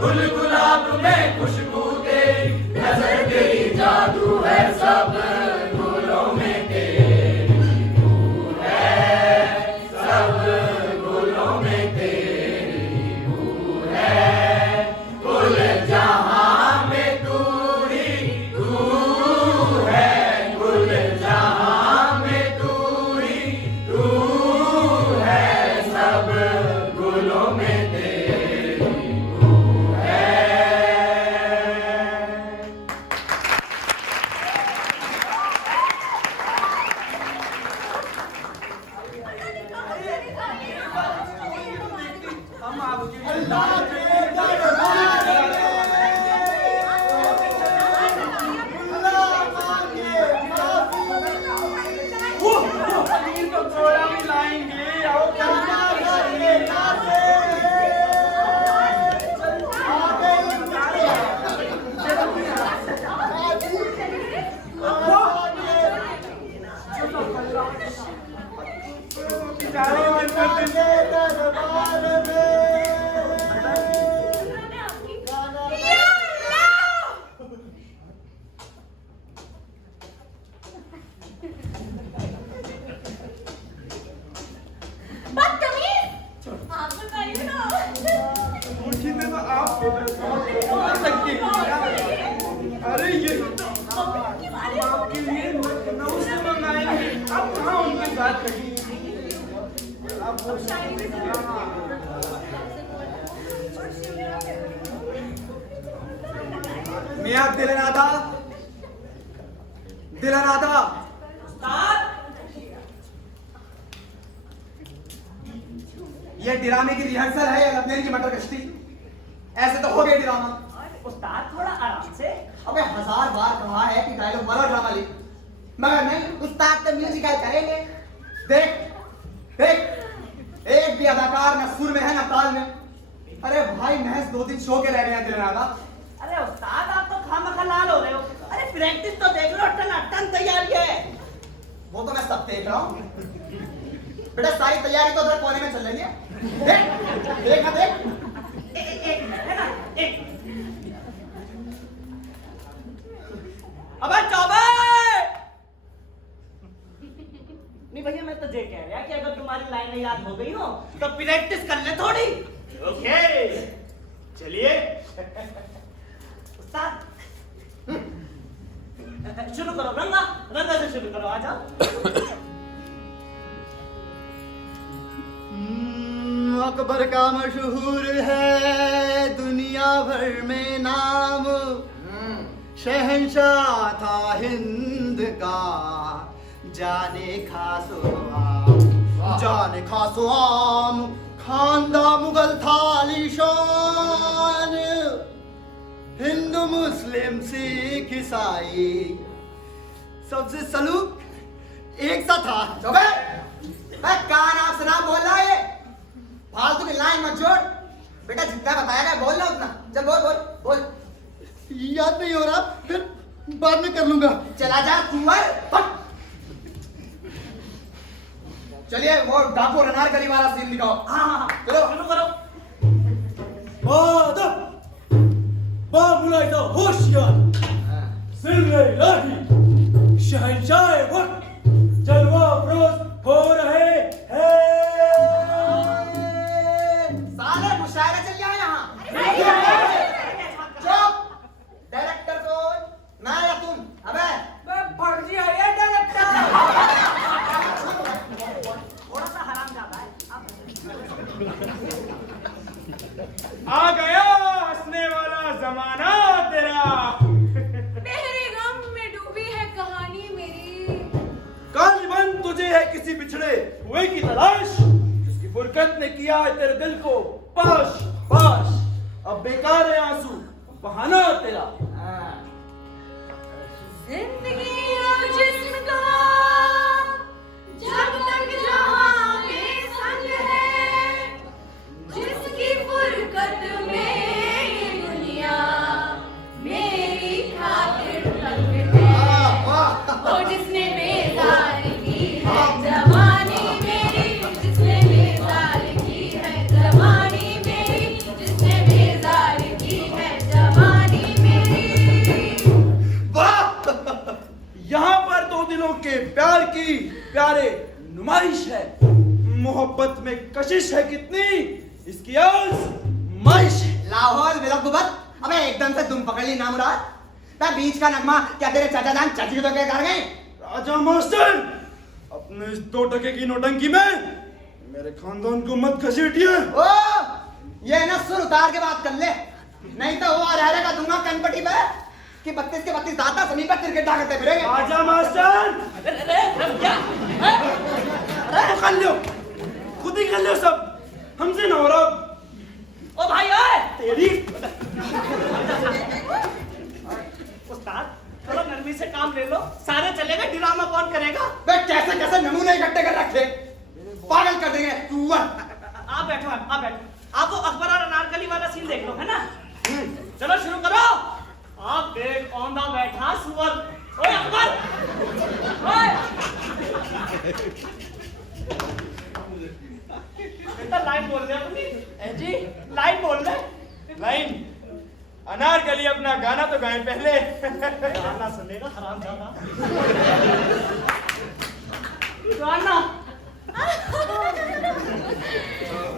गुल गुलाब में खुशबू तेरी, नजर तेरी जादू है, सब गुलों में तेरी बू है, सब गुलों में तेरी बू है। कुल जहां में तू ही तू है, कुल जहां में तू ही तू है, सब गुलों में मियां दिलनादा, दिलनादा। ये ड्रामे की रिहर्सल है या लबनेरी की मटर कश्ती? ऐसे तो हो गया ड्रामा। उस्ताद थोड़ा आराम से। अबे 1000 बार कहा है कि डायलॉग वाला ड्रामा लिख, मगर नहीं, उस्ताद तो म्यूजिकल करेंगे। देख देख, एक भी अदाकार न सुर में है न ताल में। अरे भाई महज 2 दिन शो के रह गए हैं दिलनादा। अरे उस्ताद आप तो खामखा लाल हो रहे हो। अरे प्रैक्टिस तो देख लो, टन तैयारी है। वो तो मैं सब देख रहा हूँ बेटा, सारी तैयारी तो उधर कोने में चल रही है। देख देख ना देख। एक है ना, एक। अबे चौबे! नहीं भैया, मैं तो ये कह रहा कि अगर तुम्हारी लाइनें याद हो गई हो तो प्रैक्टिस कर ले थोड़ी। ओके चलिए उस्ताद शुरू करो। रंगा रंगा से शुरू करो, आ जाओ। अकबर का मशहूर है दुनिया भर में नाम, शहंशाह था हिंद का, जाने खासो आम, जाने खासो आम, खानदा मुगल था आलीशान, हिंदू मुस्लिम सिख ईसाई सबसे सलूक एक सा था। कान आप सुना बोल रहा है, फालतू की लाइन मत जोड़ बेटा, जितना बताया गया बोल रहा उतना। चल बोल बोल बोल। याद नहीं हो रहा, फिर बाद में कर लूंगा। चला जा कुंवर। चलिए वो डाकू अनारकली वाला सीन दिखाओ। हाँ चलो शुरू करो। बाबुलाई तो होशियार, सिर इलाही, शहंशाह वक्त, जलवा अफरोज हो रहे हैं। साले मुशायरा चल गया यहाँ। चुप, डायरेक्टर कौन? मैं या तुम? अबे फर्जी है डायरेक्टर। थोड़ा सा हराम ज्यादा है। आ गया हंसने वाला जमाना तेरा। तेरे गम में डूबी है कहानी मेरी। कालिबन तुझे है किसी बिछड़े हुए की तलाश, जिसकी फुरकत ने किया है तेरे दिल को पाश पाश। अब बेकार है आंसू, बहाना तेरा। जिंदगी और जिस्म का जब तक जहां में संग है, जिसकी फुरकत में ये दुनिया मेरी खातिर तंग है, वो जिसने बेजार की है जवानी मेरी, जिसने बेजार की है जवानी मेरी, जिसने बेजार की प्यारे नुमाइश है। मोहब्बत में कशिश है कितनी, इसकी आज़माइश है। लाहौल विलकुबत, अबे एकदम से तुम पकड़ ली ना मुराद। मैं बीच का नगमा क्या तेरे चाचा जान चाची तो क्या कर गए? राजा मास्टर, अपने इस 2 टके की नोटंकी में मेरे खानदान को मत घसीटिए। ओ, ये ना सुर उतार के बात कर ले, नहीं तो वो रह का दूंगा कनपटी पे कि 32 के 32 दाता समीप पर क्रिकेट करते फिरेंगे। राजा मास्टर, तो कर लो, खुद ही कर लो सब, हमसे ना हो रहा। ओ भाई ओए, तेरी उस्ताद थोड़ा नरमी से काम ले लो, सारे चलेगा, ड्रामा कौन करेगा? वे कैसे कैसे नमूने इकट्ठे कर रखे, पागल कर देंगे तू। आप बैठो, आप बैठो, आप वो अकबर और अनारकली वाला सीन देख लो, है ना? चलो शुरू करो। आप देख औंधा बैठा सुअर। ओए अकबर, ओए बेटा लाइन बोल रहे अपनी जी, लाइन बोल रहे। लाइन अनारकली अपना गाना तो गाए पहले। गाना सुनेगा हरामजादा। गाना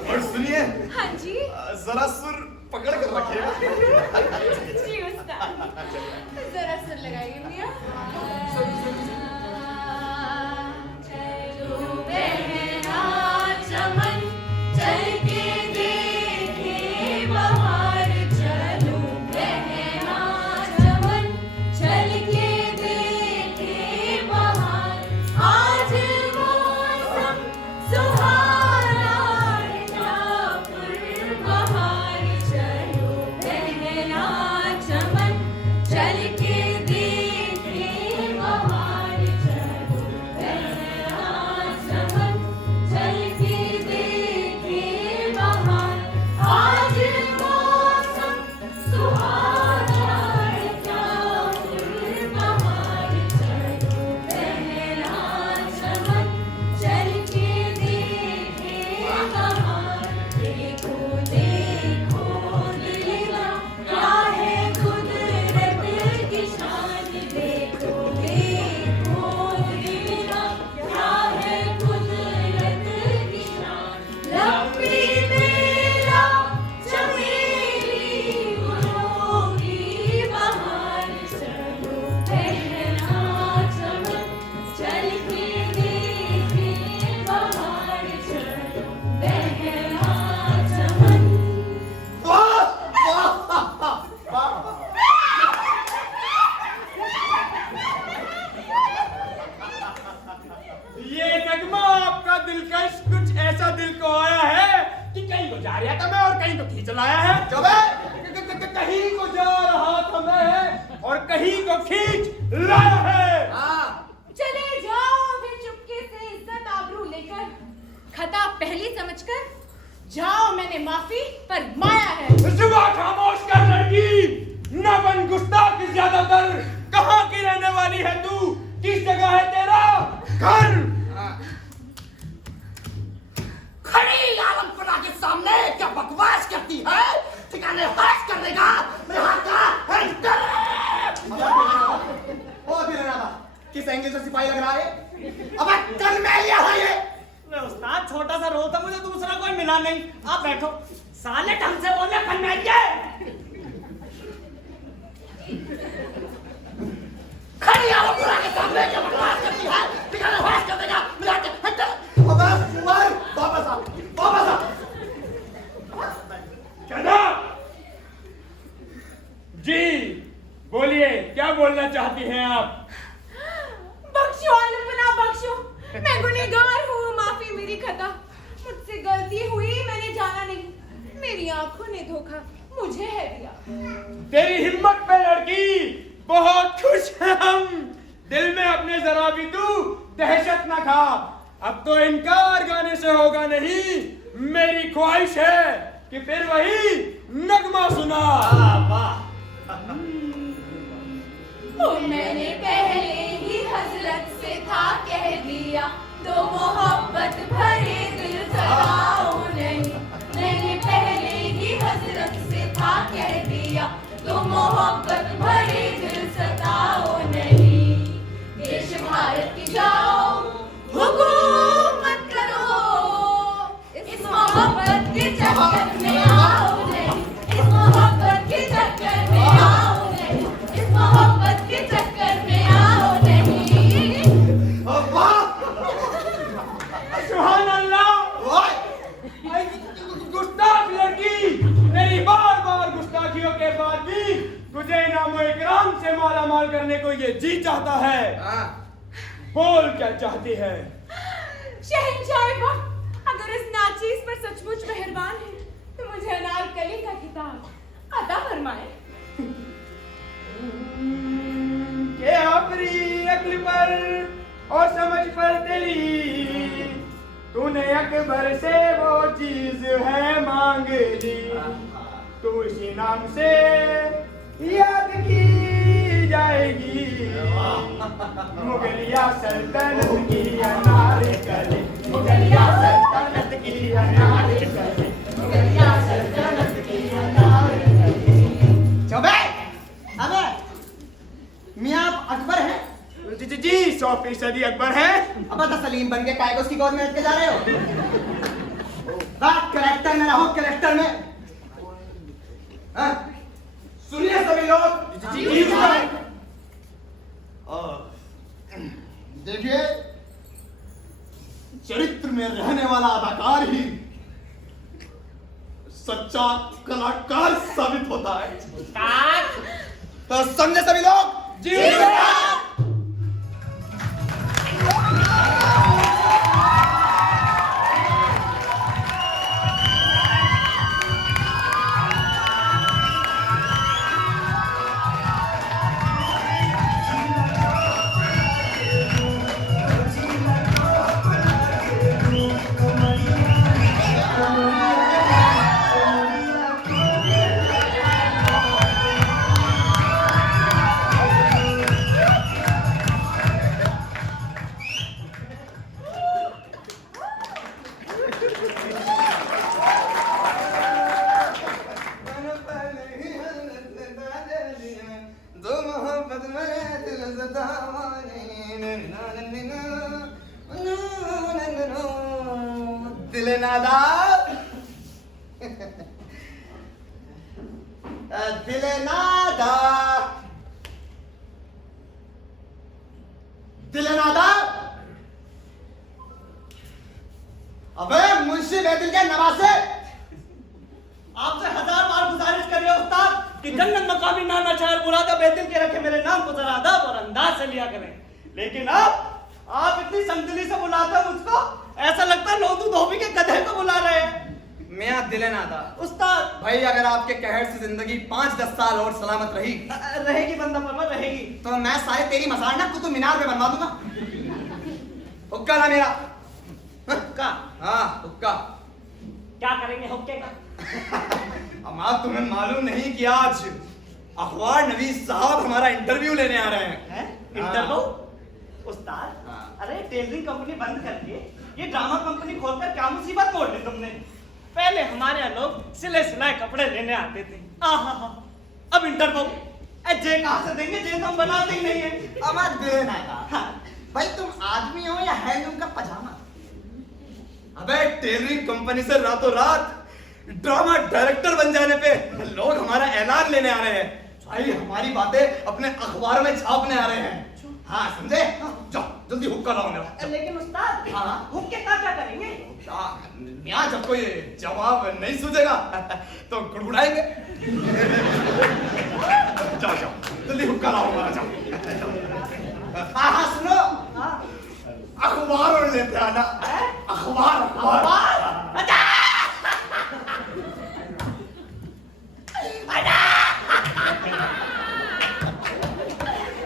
और सुनिए, हाँ जी जरा सुर पकड़ कर रखिएगा। जी उस्ताद, जरा सुर लगाइए मियाँ। चलो बहना चमन चल के देखे बाहर, चलो बहना चमन चल के देखे बाहर, आज मौसम सुहाना रापुर बहार, चलो बहना चमन चल के देखे बाहर, चलो बहना चमन चल के देखे बाहर, आज मौसम सुहाना रापुर बहार, चलो बहना चमन चल के देखे बाहर, देखो देखो दिलवा क्या है कुदरत की शान, देखो देखो दिलवा क्या है कुदरत की शान, लपी मेरा चमेली फूलों की बहार, चलो बहना चमन चल के देखे बाहर, चलो बहना चमन। ये नगमा आपका दिलकश कुछ ऐसा दिल को आया है कि कहीं को जा रहा था मैं और कहीं को खींच लाया है। कहीं को जा रहा था मैं और कहीं को खींच लाया है। चले जाओ फिर चुपके से इज्जत आबरू लेकर, खता पहली समझकर जाओ, मैंने माफी पर माया है। जुबान खामोश कर लड़की, न बन गुस्ताख ज्यादातर। कहाँ की रहने वाली है तू, किस जगह है तेरा घर? खड़ी आलमपुरा के सामने क्या बकवास करती है? ठिकाने हाथ कर देगा यहाँ का हैंडल। ओ दिलराना, किस एंगल से सिपाही लग रहा है? अबे कल मैं लिया है ये। अरे उस्ताद छोटा सा रोल था, मुझे दूसरा कोई मिला नहीं। आप बैठो, साले ढंग से बोले फनमेलिए। खड़ी आलमपुरा के सामने क्या बकवास करती है? ठिकाने हाथ कर देगा यहाँ का हैंडल। अबे उमर, वापस आ, वापस आ। क्या जी बोलिए, क्या बोलना चाहती हैं आप? बख्शो आलमपना बख्शो, मैं गुनहगार हूँ, माफी मेरी खता, मुझसे गलती हुई, मैंने जाना नहीं, मेरी आंखों ने धोखा मुझे है दिया। तेरी हिम्मत पे लड़की, बहुत खुश हैं हम। दिल में अपने जरा भी तू दहशत न खा। अब तो इनकार गाने से होगा नहीं, मेरी ख्वाहिश है कि फिर वही नगमा सुना। ओ मैंने पहले ही हजरत से था कह दिया, तो मोहब्बत भरे दिल सताओ नहीं, मैंने पहले ही हजरत से था कह दिया, तो मोहब्बत भरे दिल सताओ नहीं। देश भारत की जाओ, हुक्म चक्कर में आओ नहीं, इस मोहब्बत के चक्कर में आओ नहीं, इस मोहब्बत के चक्कर में आओ नहीं। सुभान अल्लाह। आई गुस्ताख लड़की, मेरी बार बार गुस्ताखियों के बाद भी तुझे इनाम इकराम से माला माल करने को ये जी चाहता है। बोल क्या चाहती है? शहंशाह वक्त, अगर इस नाचीज पर सचमुच मेहरबान है तो मुझे अनारकली का खिताब अता फरमाए। के अपनी अक्ल पर और समझ पर तेरी, तूने अकबर से वो चीज है मांग ली, तो इसी नाम से याद की जाएगी मुगलिया सल्तनत की अनारकली, मुगलिया सल्तनत की अनारकली, मुगलिया सल्तनत की अनारकली। चुप है। अबे मियां आप अकबर हैं? जी 100% अकबर है। अब तो सलीम बन के काय को उसकी गोद में लटके जा रहे हो? बात करेक्टर में रहो, करेक्टर में। हाँ? सुनिए सभी लोग। जी भाई। देखिए, चरित्र में रहने वाला अदाकार ही सच्चा कलाकार साबित होता है। तो समझे सभी लोग? जी दिल नादा, दिल नादा, दिल नादा। अबे मुंशी बेदिल के नवासे, आपसे 1000 बार गुजारिश कर रहे हो उस्ताद कि जन्नत मकामी नाना शायर मुरादा बेदिल के रखे मेरे नाम को जरा अदब और अंदाज से लिया करें, लेकिन आप इतनी संगदिली से बुलाते हो मुझको, ऐसा लगता है नौदू धोबी के गधे को बुला रहे हैं। मियां दिल नादा। उस्ताद भाई अगर आपके कहर से जिंदगी 5-10 साल और सलामत रही रहेगी बंदा परवर रहेगी, तो मैं सारे तेरी मजार ना कुतुब मीनार पे बनवा दूंगा। हुक्का ना मेरा। हुक्का? हाँ हुक्का। क्या करेंगे हुक्के का? अब तुम्हें मालूम नहीं कि आज अखबार नवीस साहब हमारा इंटरव्यू लेने आ रहे हैं। इंटरव्यू? उस्ताद, हाँ। अरे टेलरिंग कंपनी बंद करके ये ड्रामा कंपनी खोलकर क्या मुसीबत मोड़ दी तुमने? पहले हमारे यहाँ लोग सिले सिलाए कपड़े लेने आते थे, अब इंटरव्यू जे कहाँ से देंगे? जे तो हम बनाते ही नहीं है। अमर दिल नादा। हाँ। भाई तुम आदमी हो या हैंडलूम का पजामा? अबे टेलरिंग कंपनी से रातों रात ड्रामा डायरेक्टर बन जाने पे लोग हमारा ऐलान लेने आ रहे हैं। भाई हमारी बातें अपने अखबार में छापने आ रहे हैं। हाँ समझे? जाओ जल्दी हुक्का लाओ मेरा। लेकिन उस्ताद, हाँ। हुक्के का क्या करेंगे? यहाँ जब कोई जवाब नहीं सूझेगा तो गुड़गुड़ाएंगे। जाओ जाओ जल्दी हुक्का लाओ हमारा, जाओ। हाँ हाँ सुनो, हाँ। अखबार और लेते आना। अखबार अखबार। अच्छा!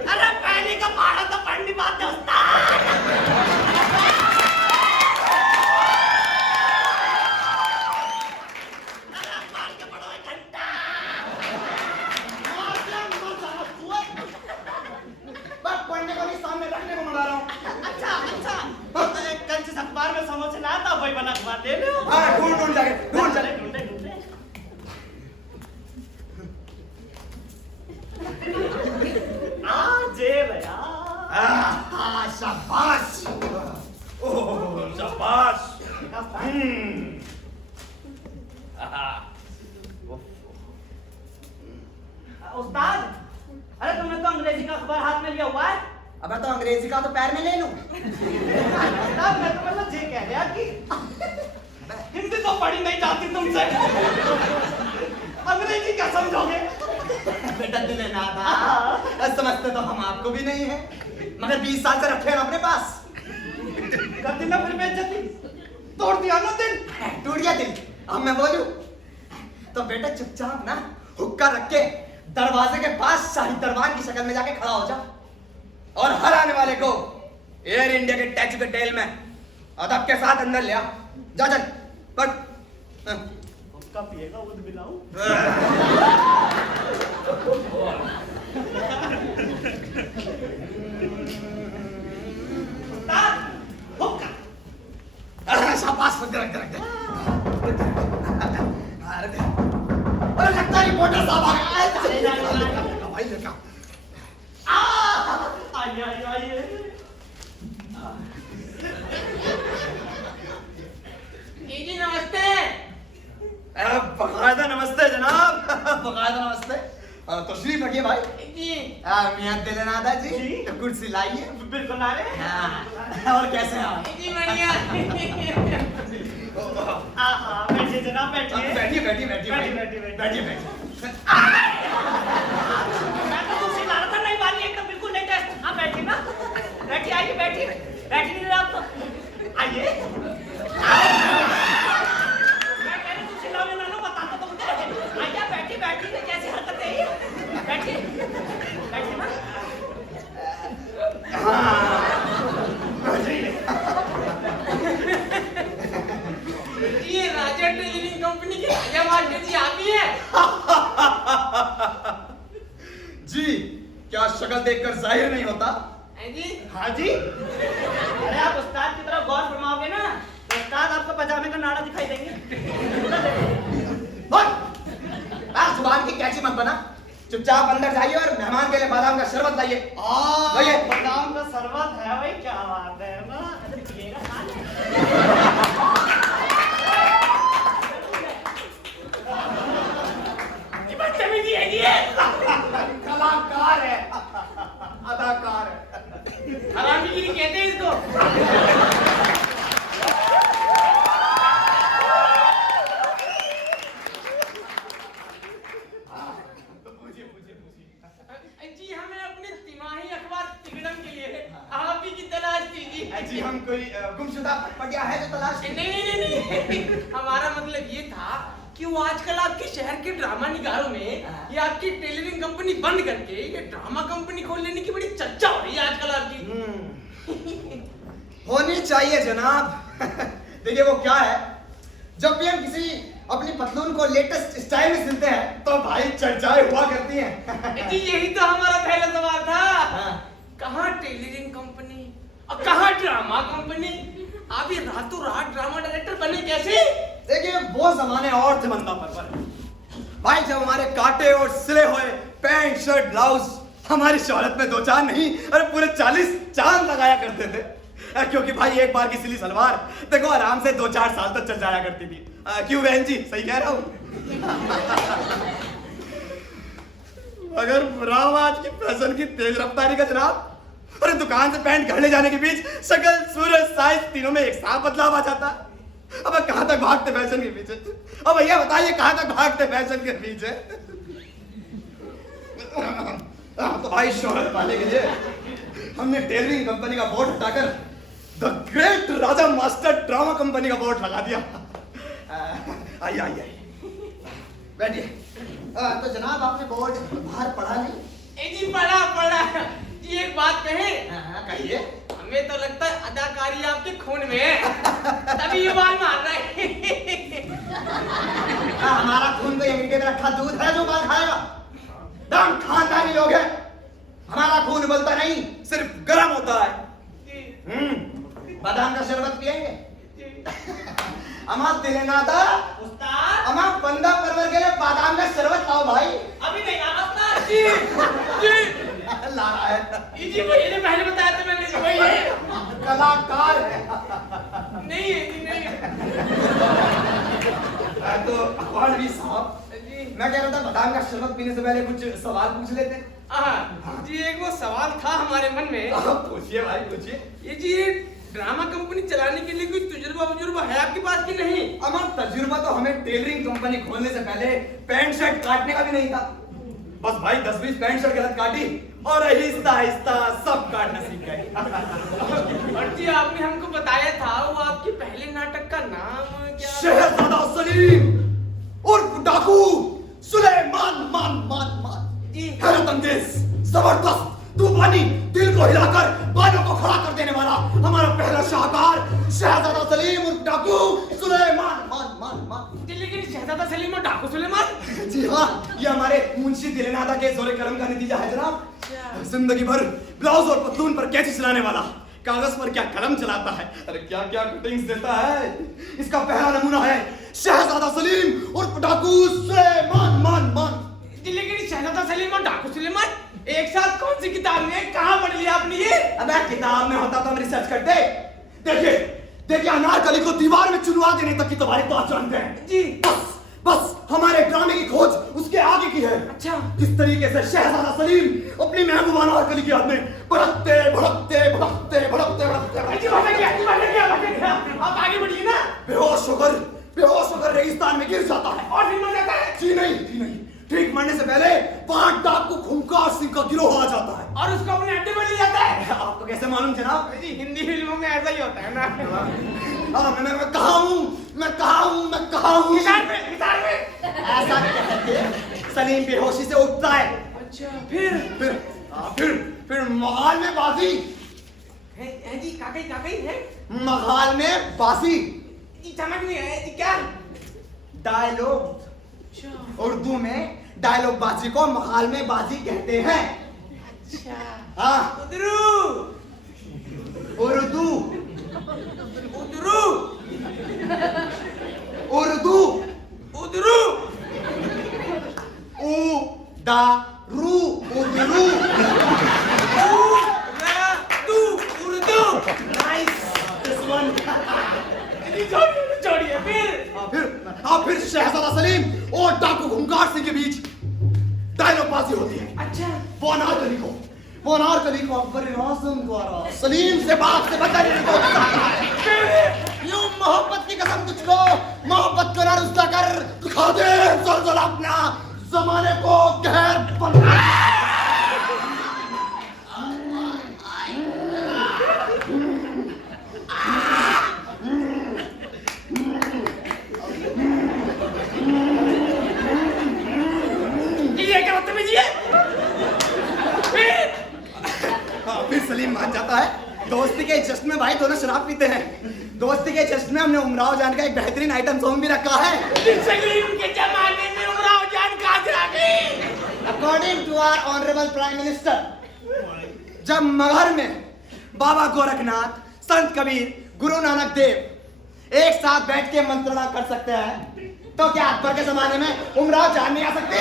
अरे पहले का पहाड़ा तो पढ़नी बात है उस्ताद। अरे अखबार के पढ़ो एक घंटा। बस पढ़ने को नहीं, सामने रखने को मना रहा हूँ। अच्छा कल जिस अखबार में समोसे लाया था वही बना अखबार ले लो। हाँ ढूंढ ढूंढ जाके ढूंढ चले ढूंढे भैया। शाबाश। ओह शाबाश। उस्ताद, अरे तुमने तो अंग्रेजी का अखबार हाथ में लिया हुआ है। अबे तो अंग्रेजी का तो पैर में ले लूं। उस्ताद, मैं तो मतलब ये कह रहा कि हिंदी तो पढ़ी नहीं जाती तुमसे, अंग्रेजी क्या समझोगे? बेटा दिले नादा, समझते तो हम आपको भी नहीं है, मगर 20 साल से रखे हैं अपने पास। कर दी ना फिर बेइज्जती, तोड़ दिया ना दिल। टूट गया दिल। अब मैं बोलूं तो बेटा चुपचाप ना हुक्का रख के दरवाजे के पास शाही दरबार की शक्ल में जाके खड़ा हो जा, और हर आने वाले को एयर इंडिया के टैक्सी के टेल में अदब के साथ अंदर ले आ। जा चल बट हुक्का पिएगा वो बिलाऊं? उस्ताद, हुक्का। शाबाश, रख दे। अरे लगता है रिपोर्टर साहब आ गए। भाई लड़का आइए। जी नमस्ते। बकायदा नमस्ते जनाब, बकायदा नमस्ते। तशरीफ रखिए भाई। जी मियां दिलनादा जी, जी। कुर्सी लाइए। बिल्कुल आ रहे। और कैसे हैं आप? जी बढ़िया। बैठिए जनाब, बैठिए। बैठिए भाई। बैठिए। बैठिए। मैं तो कुर्सी ला रहा था, नहीं वाली एकदम बिल्कुल नहीं टेस्ट। हाँ बैठिए ना, बैठिए, आइए बैठिए। बैठ नहीं रहे आप तो, आइए। मैं कह रही कुर्सी लाओ या ना लो, बताता तो मुझे। आइए बैठिए, कैसी हरकत है ये? बैठिए ना। ये राजा टेलरिंग कंपनी के राजा मास्टर जी आप ही हैं? जी, क्या शक्ल देखकर जाहिर नहीं होता? हैं जी? हाँ जी। अरे आप उस्ताद की तरफ गौर फरमाओगे ना, तो उस्ताद आपको पजामे का नाड़ा दिखाई देंगे। जुबान की कैची मत बना, चुपचाप अंदर जाइए और मेहमान के लिए बादाम का शरबत लाइए। लाइए। बादाम का शरबत है भाई, क्या बात है ना। अरे पिएगा, खा ले। ये बदतमीजी है ये। कलाकार है, अदाकार है। हरामीगिरी कहते हैं इसको। जी हमें अपने तिमाही अखबार तिगड़म के लिए आप ही की तलाश थी जी। जी, हम कोई गुमशुदा पटिया है जो तलाश की? नहीं। हमारा मतलब ये था कि वो आजकल आपके शहर के ड्रामा निगारों में ये आपकी टेलरिंग कंपनी बंद करके ये ड्रामा कंपनी खोल लेने की बड़ी चर्चा हो रही है आजकल आपकी। होनी चाहिए जनाब। देखिए वो क्या है, जब भी हम किसी अपनी पतलून को लेटेस्ट स्टाइल में सिलते हैं तो भाई चर्चाएं हुआ करती हैं। जी यही तो हमारा पहला सवाल था। हाँ। कहाँ टेलरिंग कंपनी और कहाँ ड्रामा कंपनी? आप ये रातों रात ड्रामा डायरेक्टर बने कैसे? देखिए वो जमाने और थे बंदा पर भाई, जब हमारे काटे और सिले हुए पैंट शर्ट ब्लाउज हमारी शोहरत में 2 चांद नहीं अरे पूरे 40 चांद लगाया करते थे। क्योंकि भाई एक बार की सिली सलवार देखो आराम से 2-4 साल तक चल जाया करती थी। क्यों बहन जी, सही कह रहा हूँ? अगर बुराव आज की फैशन की तेज रफ्तारी का जनाब, अरे दुकान से पैंट घर ले जाने के बीच शक्ल सूरज साइज तीनों में एक साथ बदलाव आ जाता। अब कहां तक भागते फैशन के पीछे? अब भैया बताइए कहां तक भागते फैशन के पीछे? तो भाई शोहरत पाने के लिए हमने टेलरिंग कंपनी का बोर्ड हटाकर the great Raja master drama company का बोर्ड लगा दिया। आइए बैठिए। तो जनाब आपने बोर्ड बाहर पढ़ा नहीं? जी पढ़ा जी। एक बात कहे, कहिए। हमें तो लगता है अदाकारी आपके खून में है, तभी ये बाल मार रहा है। हमारा खून तो यहीं के रखा दूध है जो बाल खाएगा। हम खानदानी लोग हैं, हमारा खून उबलता नहीं सिर्फ गर्म होता है। बादाम का शरबत पिएंगे? अमा दिलनादा उस्ताद, अमा बंदा परवर के लिए बादाम का शरबत लाओ भाई। अभी नहीं आ रहा उस्ताद। जी ला रहा है। जी वही ने पहले बताया था मैंने, वही है। कलाकार है। नहीं है जी, नहीं है। तो अखबार भी साहब, जी मैं कह रहा था बादाम का शरबत पीने से पहले कुछ सवाल पूछ लेते हैं। जी एक वो सवाल था हमारे मन में। पूछिए भाई पूछिए। ये जी ड्रामा कंपनी चलाने के लिए कोई तजुर्बा है आपके पास कि नहीं? अमन तजुर्बा तो हमें टेलरिंग कंपनी खोलने से पहले पैंट शर्ट काटने का भी नहीं था। बस भाई 10-20 पैंट शर्ट गलत काटी और आहिस्ता आहिस्ता सब काटना सीख गए। और जी आपने हमको बताया था वो आपके पहले नाटक का नाम क्या? शहजादा सलीम उर्फ डाकू सुलेमान मान मान मान। हैरत अंगेज, जबरदस्त, तूफानी, दिल को हिलाकर बालों को खड़ा कर देने वाला हमारा पहला शाहकार शहजादा सलीम उर्फ डाकू सुलेमान मान मान मान। लेकिन शहजादा सलीम और डाकू सुलेमान? जी हाँ, ये हमारे मुंशी दिलनादा के जोरे करम का नतीजा है जनाब। जिंदगी भर ब्लाउज और पतलून पर कैची चलाने वाला, कागज पर क्या कलम चलाता है, अरे क्या क्या कटिंग्स देता है। इसका पहला नमूना है शहजादा सलीम उर्फ डाकू सुलेमान मान मान। लेकिन शहजादा सलीम और डाकू सुलेमान एक साथ कौन सी किताब में कहाँ पढ़ लिया आपने ये? अबे किताब में होता तो हम रिसर्च करते। देखिए अनारकली को दीवार में चुनवा देने तक की तुम्हारी बात जानते हैं जी। बस हमारे ड्रामे की खोज उसके आगे की है। अच्छा। किस तरीके से शहजादा सलीम अपनी महबूबा अनारकली की याद में भड़कते भड़कते भड़कते भड़कते भड़कते आप आगे बढ़िए ना। बेहोश होकर रेगिस्तान में गिर जाता है और फिर मर जाता है। जी नहीं, ठीक मरने से पहले 5 डाकू खूंखार सिंह का गिरोह आ जाता है और उसको अपने अड्डे में ले जाता है। आपको कैसे मालूम जनाब? जी हिंदी फिल्मों में ऐसा ही होता है ना। मैं कहा हूँ गिटार में ऐसा कहते सलीम बेहोशी से उठता है। अच्छा फिर महाल में बाजी है जी। काकई है महाल में बाजी जी। समझ नहीं है जी क्या? डायलॉग। उर्दू में डायलॉग बाजी को महाल में बाजी कहते हैं। अच्छा। हाँ उर्दू छोड़िए फिर शहजादा सलीम और डाकू खूंखार सिंह के बीच डायलॉग बाजी होती है। अच्छा। वो अनारकली को अकबर आज़म द्वारा सलीम से बात से बचाने को यूं मोहब्बत की कसम तुझको मोहब्बत को ना रुस्ता कर दिखा दे ज़लज़ला अपना ज़माने को कहर बना। फिर सलीम मान जाता है। दोस्ती के जश्न में भाई दोनों शराब पीते हैं। दोस्ती के जश्न में हमने उमराव जान का एक बेहतरीन आइटम सॉन्ग भी रखा है। सलीम के जमाने में उमराव जान कहाँ से आ गई? According to our honourable prime minister, जब मगहर में बाबा गोरखनाथ, संत कबीर, गुरु नानक देव एक साथ बैठ के मंत्रणा कर सकते हैं तो क्या अकबर के जमाने में उमराव जान नहीं आ सकती?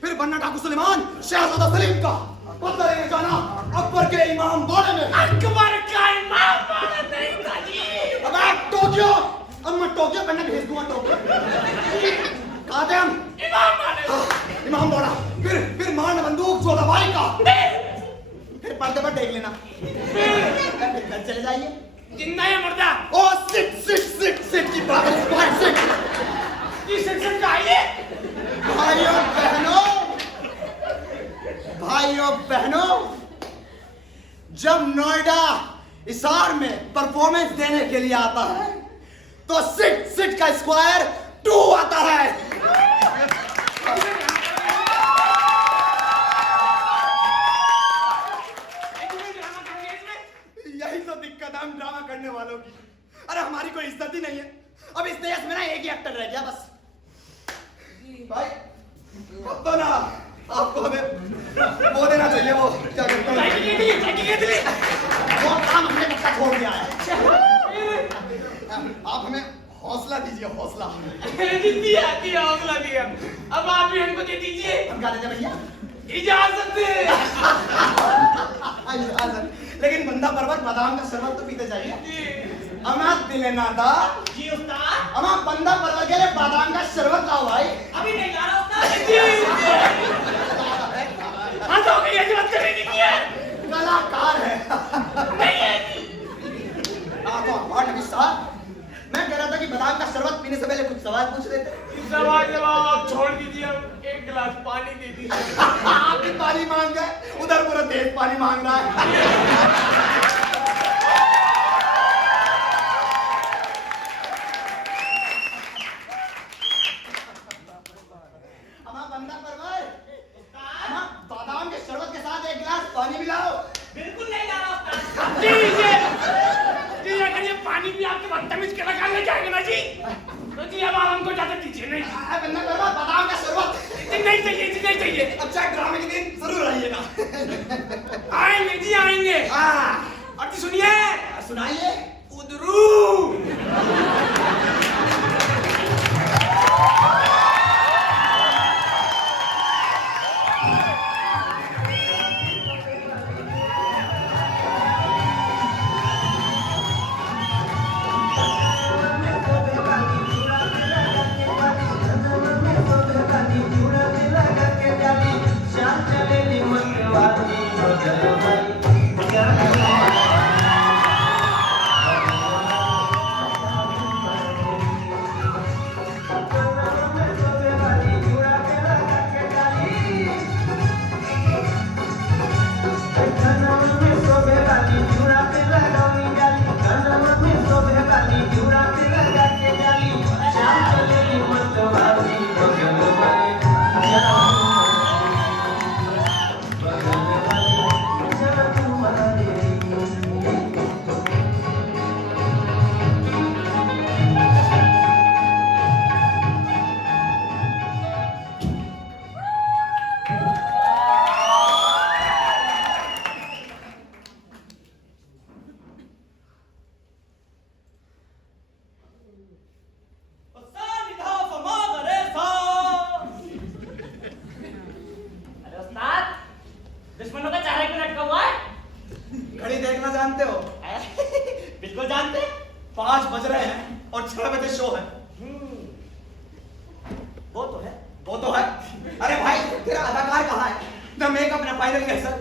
फिर बनना डाकू सुलेमान शहजादा सलीम का बदला लेने जाना अकबर के इमाम बाड़े में। अकबर का इमाम बाड़ा नहीं था जी। अब टोक्यो, अब मैं टोक्यो बनने भेज दूंगा। टोक्यो कहाँ थे हम? इमाम बाड़ा। फिर मारना बंदूक जोधा भाई का। फिर पर्दे पर देख लेना। फिर घर चले जाइए। जिंदा या मुर्दा? ओ सिट की बात है। सिट का आइए। भाइयों बहनों, जब नोएडा इसार में परफॉर्मेंस देने के लिए आता है तो सिट का स्क्वायर 2 आता है। यही तो दिक्कत है हम ड्रामा करने वालों की। अरे हमारी कोई इज्जत ही नहीं है। अब इस देश में ना एक ही एक्टर रह गया बस। भाई तो ना आपको हमें वो देना चाहिए। वो क्या कहते हैं वो काम हमने बच्चा छोड़ दिया है। आप हमें हौसला दीजिए। हौसला दिया हौसला दिया। अब आप भी हमको दे दीजिए। हम क्या देते भैया? इजाजत दे। लेकिन बंदा परवर बादाम का शरबत तो पीते चाहिए। अमा दिले नादा जी उस्ताद। अमा बंदा परवर के लिए बादाम का शरबत लाओ भाई। अभी नहीं ला रहा उस्ताद। हाँ तो ये जरूरत करेगी क्या? कलाकार है। नहीं है। तो और नबी साहब, मैं कह रहा था कि बादाम का शरबत पीने से पहले कुछ सवाल पूछ लेते। सवाल जवाब आप छोड़ दीजिए, अब एक गिलास पानी दे दीजिए। आप भी पानी मांग गए, उधर पूरा देश पानी मांग रहा है। अमा बंदा परवर, अमा बादाम के शरबत के साथ एक गिलास पानी भी लाओ। बिल्कुल नहीं ला रहा उस्ताद। जी अगर ये पानी भी आपके बदतमीज के लगा ले जाएगा ना जी, तो जी अब आप हमको इजाजत दीजिए। नहीं बंदा परवर, बादाम का शरबत नहीं चाहिए जी, नहीं चाहिए। अच्छा ड्रामे के दिन जरूर आइएगा। आएंगे जी आएंगे। और जी सुनिए, सुनाइए। उदरू दुश्मनों का चारा क्यों लटका हुआ है? घड़ी देखना जानते हो? बिल्कुल जानते। 5 बज रहे हैं और 6 बजे शो है। वो तो है। अरे भाई तेरा अदाकार कहाँ है? न मेकअप न फाइनल रिहर्सल।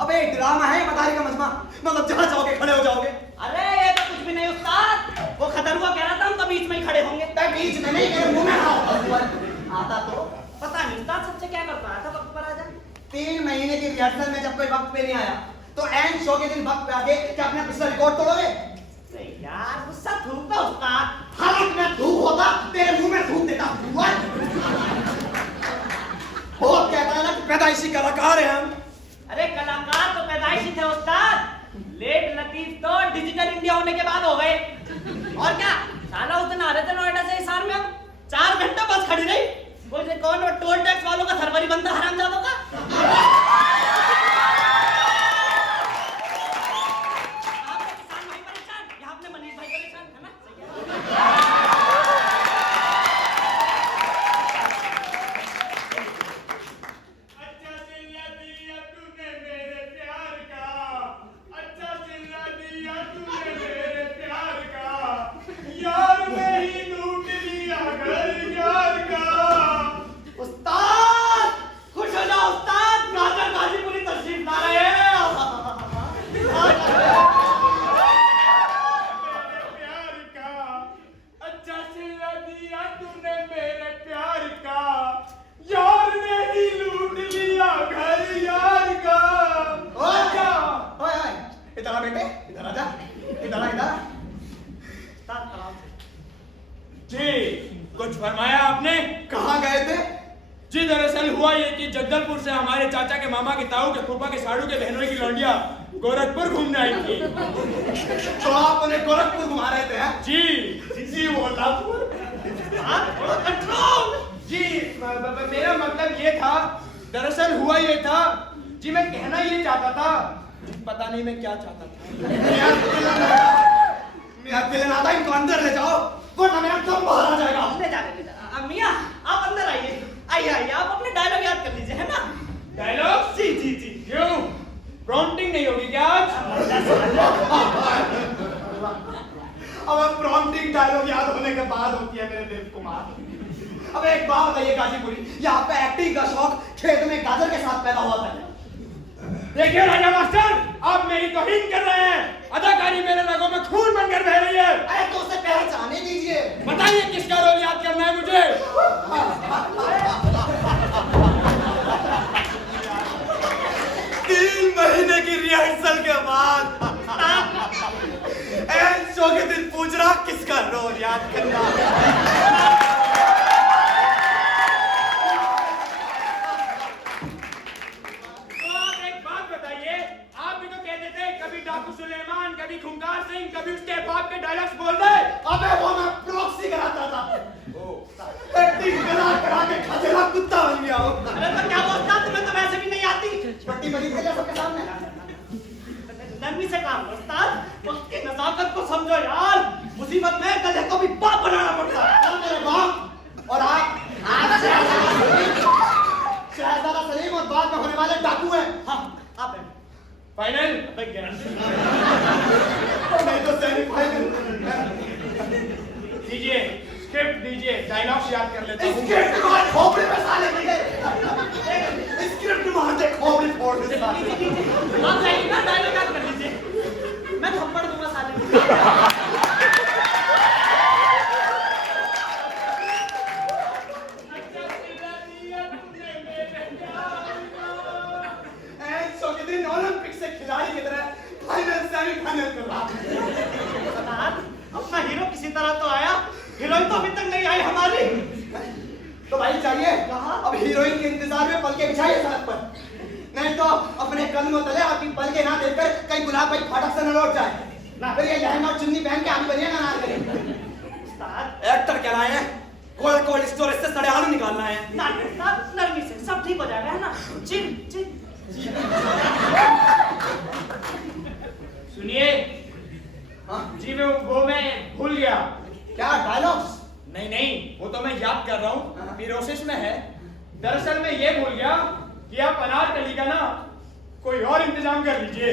अबे ड्रामा है मदारी का मजमा, मतलब जहाँ जाओगे खड़े हो जाओगे। अरे ये तो कुछ भी नहीं उस्ताद, वो खतरुआ कह रहा था हम तो बीच में ही खड़े होंगे। बीच में नहीं, मेरे मुंह में आओ। आता तो पता नहीं उस्ताद सबसे क्या करता था वक्त पर आ जा। 3 महीने की रिहर्सल में जब कोई वक्त पे नहीं आया तो एंड शो के दिन वक्त पे आके क्या अपना पिछला रिकॉर्ड तोड़ोगे? नहीं यार गुस्सा थूकता उस्ताद। हालांकि मैं धूप होता तेरे मुंह में थूक देता। बहुत कहता है ना कि पैदाइशी कलाकार हैं हम। अरे कलाकार तो पैदाइशी थे उस्ताद, लेट लतीफ तो डिजिटल इंडिया होने के बाद हो गए। और क्या साला उस दिन आ रहे थे नोएडा से हिसार में, हम 4 घंटे बस खड़ी रही। बोले कौन वो टोल टैक्स वालों का सरवरी बनता हरामजादों का। आपके किसान भाई परेशान, यहाँ अपने मनीष भाई परेशान है ना। अच्छा सिला दिया तूने मेरे प्यार का, अच्छा सिला दिया तूने मेरे प्यार का, यार मैं ही लूट लिया घर यार का। उस्ताद खुश हो जाओ उस्ताद, गाजर गाजीपुरी तशरीफ ला रहे हैं। मेरे प्यार का, अच्छा सिला दिया तूने मेरे प्यार का, यार ने ही लूट लिया घर यार का। ओए इधर आ बेटे, इधर आजा, इधर आ इधर। जी कुछ फरमाया आपने? कहाँ गए थे? जी दरअसल हुआ ये कि जगदलपुर से हमारे चाचा के मामा के ताऊ के फूफा के साड़ू के बहनों की लौंडिया गोरखपुर घूमने आई थी। तो आप उन्हें गोरखपुर घुमा रहे थे? हैं? जी जी वोलापुर। जी मेरा मतलब ये था, दरअसल हुआ ये था जी, मैं कहना ये चाहता था, पता नहीं मैं क्या चाहता था। मेरा दिल ना था, इनको अंदर ले जाओ वरना मेरा दम बाहर आ जाएगा। ले जा मियाँ आप अंदर आइए, आइए आप अपने डायलॉग याद कर लीजिए है ना। डायलॉग? जी जी जी। क्यों? प्रॉम्प्टिंग नहीं होगी क्या आज? अब प्रॉम्प्टिंग डायलॉग याद होने के बाद होती है मेरे देव कुमार। अब एक बात बताइए गाजीपुरी, यहाँ पे एक्टिंग का शौक खेत में गाजर के साथ पैदा हुआ था। देखिए राजा मास्टर, आप मेरी तौहीन कर रहे हैं। अदाकारी मेरे रगों में खून बनकर बह रही है। अरे तो उसे पहचाने दीजिए। बताइए किसका रोल याद करना है मुझे? 3 महीने की रिहर्सल के बाद एन शो के दिन पूछ रहा किसका रोल याद करना है। तो आप एक बात बताइए, आप भी तो कहते थे कभी डाकू सुलेमान, कभी खुंखार सिंह, कभी उसके बाप के डायलॉग्स बोल दे। अबे वो मैं प्रॉक्सी कराता था। एक्टिंग करा के खजेला कुत्ता बन गया हूँ। अरे तो क्या बोलता, तुम्हें तो वैसे भी नहीं आती। पट्टी बनी थी सबके सामने। नरमी से काम लो उस्ताद, वक्त की नजाकत को समझो यार। मुसीबत में गधे को भी बाप बनाना पड़ता है। चल मेरे बाप और आप शहजादा सलीम और बाद में होने वाले डाकू हैं। हाँ आप हैं। फाइनल? नहीं तो सेमीफाइनल। दीजिए स्क्रिप्ट, दीजिए डायलॉग्स याद कर लेता हूँ। स्क्रिप्ट मार खोपड़ी में साले की। स्क्रिप्ट मार दे खोपड़ी फोड़ दे साले। आप जाइए ना, डायलॉग याद कर लीजिए। मैं थप्पड़ दूंगा साले को। एन शो के दिन ओलंपिक से खिलाड़ी की तरह फाइनल सेमीफाइनल कर रहा है। उस्ताद, अपना हीरो किसी तरह तो आया, हीरोइन तो अभी तक नहीं आई हमारी। तो भाई चाहिए कहाँ? अब हीरोइन के इंतजार में पलके बिछाइए सड़क पर, नहीं तो अपने कदमों तले आपकी पलके ना देखकर कहीं गुलाब भाई फाटक से न लौट जाए। ना फिर ये लहंगा और चुन्नी पहन के आगे बढ़िया ना करे। उस्ताद, एक्टर क्या लाए हैं? कोल्ड स्टोरेज से सड़े आलू निकालना है। ना उस्ताद, नरमी से सब ठीक हो जाएगा, है ना? Chill chill. सुनिए हाँ? जी, मैं भूल गया। क्या डायलॉग्स? नहीं नहीं, वो तो मैं याद कर रहा हूँ, प्रोसेस में है। दरअसल मैं ये भूल गया कि आप अनारकली का ना कोई और इंतजाम कर लीजिए।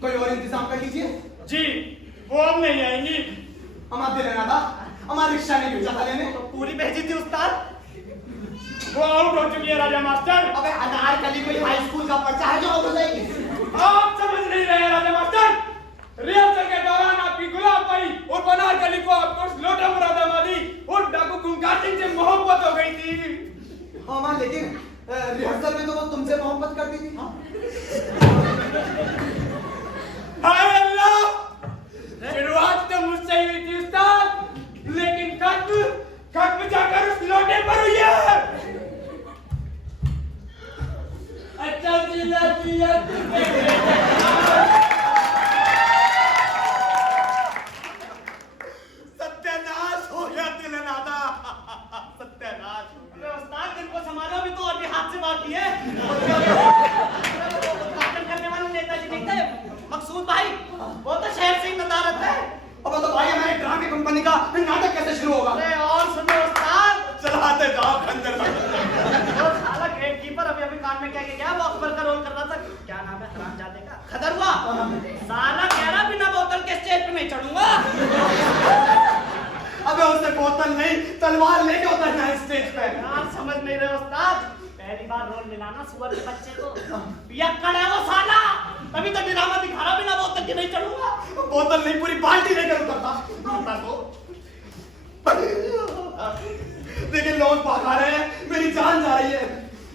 कोई और इंतजाम कर लीजिए। जी, वो अब नहीं आएंगी। हमारा दे लेना था, हमारा रिक्शा नहीं भेजा था लेने। तो पूरी भेजी थी उस्ताद। वो आउट हो चुकी है राजा मास्टर। अबे अनारकली कोई हाई स्कूल का बच्चा है जो आउट हो जाएगी? आप समझ नहीं रहे राजा मास्टर। रिहर्सल के दौरान आपकी गुलाब भाई और अनारकली को आपको लोटा मुरादा वाली और डाकू खुंखार सिंह से मोहब्बत हो गई थी। हाँ मां, लेकिन रिहर्सल में तो वो तुमसे मोहब्बत करती थी। हाय अल्लाह, शुरुआत तो मुझसे ही हुई थी उस्ताद, लेकिन खत्म जाकर उस लोटे पर हुई है। अच्छा जिला किया सत्यानाश हो गया दिलनादा, सत्यानाश हो गया। अबे उस्ताद, दिन को संभालो, भी तो अभी हाथ से बाकी है। उद्घाटन करने वाले नेताजी नहीं थे मकसूद भाई, वो तो शहर से ही नदारत है। अब तो भाई हमारे ड्रामे कंपनी का नाटक कैसे शुरू होगा? अरे और सुनो उस्ताद, चलाते जाओ खंजर में। वो साला गेटकीपर अभी कान में क्या गया, वो अकबर का रोल कर रहा था। क्या नाम है हरामजादे का? खदरुआ। साला कह रहा बिना बोतल के स्टेज पे नहीं चढ़ूंगा। अबे उसे बोतल नहीं, तलवार लेके उतरना है स्टेज पे। यार समझ नहीं रहे उस्ताद, पहली बार रोल मिला ना सुअर के बच्चे को, पियक्कड़ है वो साला, तभी तो ड्रामा दिखा रहा बिना बोतल के नहीं चढ़ूंगा। बोतल नहीं, पूरी बाल्टी लेकर उतरता तो। लेकिन लोग भागा रहे हैं, मेरी जान जा रही है।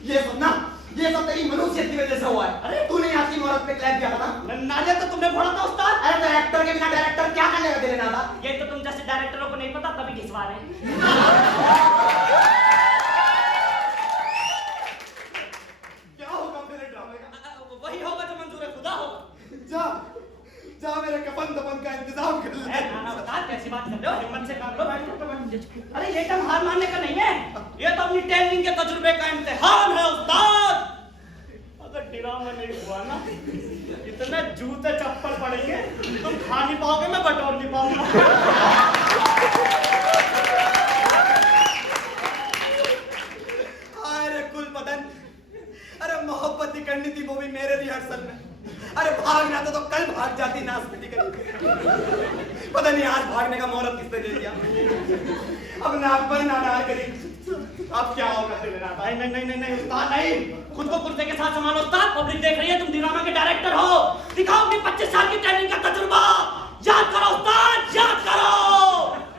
ये सुनना, ये सब तेरी मनुष्यत की वजह से हुआ है। अरे तूने यहाँ की औरत पे क्लैप किया था ना? नाले तो तुमने फोड़ा था उस्ताद। अरे तो एक्टर के बिना डायरेक्टर क्या करने का देना था? ये तो तुम जैसे डायरेक्टरों को नहीं पता, तभी घिसवा रहे हैं। क्या होगा मेरे ड्रामे का? वही होगा जो मंजूर है खुदा होगा। जा जा, मेरे कफन दफन का इंतजाम कर ले। नाना उस्ताद, कैसी बात कर रहे हो? हिम्मत से काम लो, बैठो। अरे ये टाइम हार मानने का नहीं है, ये तो अपनी ट्रेनिंग के तजुर्बे का इम्तिहान है उस्ताद। अगर ड्रामा नहीं हुआ ना, इतने जूते चप्पल पड़ेंगे तुम खा नहीं पाओगे, मैं बटोर नहीं पाऊंगा। अरे कुल बदन, अरे मोहब्बत अरे भागना तो कल भाग जाती नासमती करी। पता नहीं आज भागने का मोहरत किसने दे दिया। अब नाक पर नानार करी। अब क्या होगा तेरे नाक? नहीं उस्ताद नहीं, खुद को कुर्ते के साथ संभालो उस्ताद। पब्लिक देख रही है, तुम ड्रामा के डायरेक्टर हो, दिखाओ अपनी 25 साल की ट्रेनिंग का तजुर्बा। याद करो उस्ताद, याद करो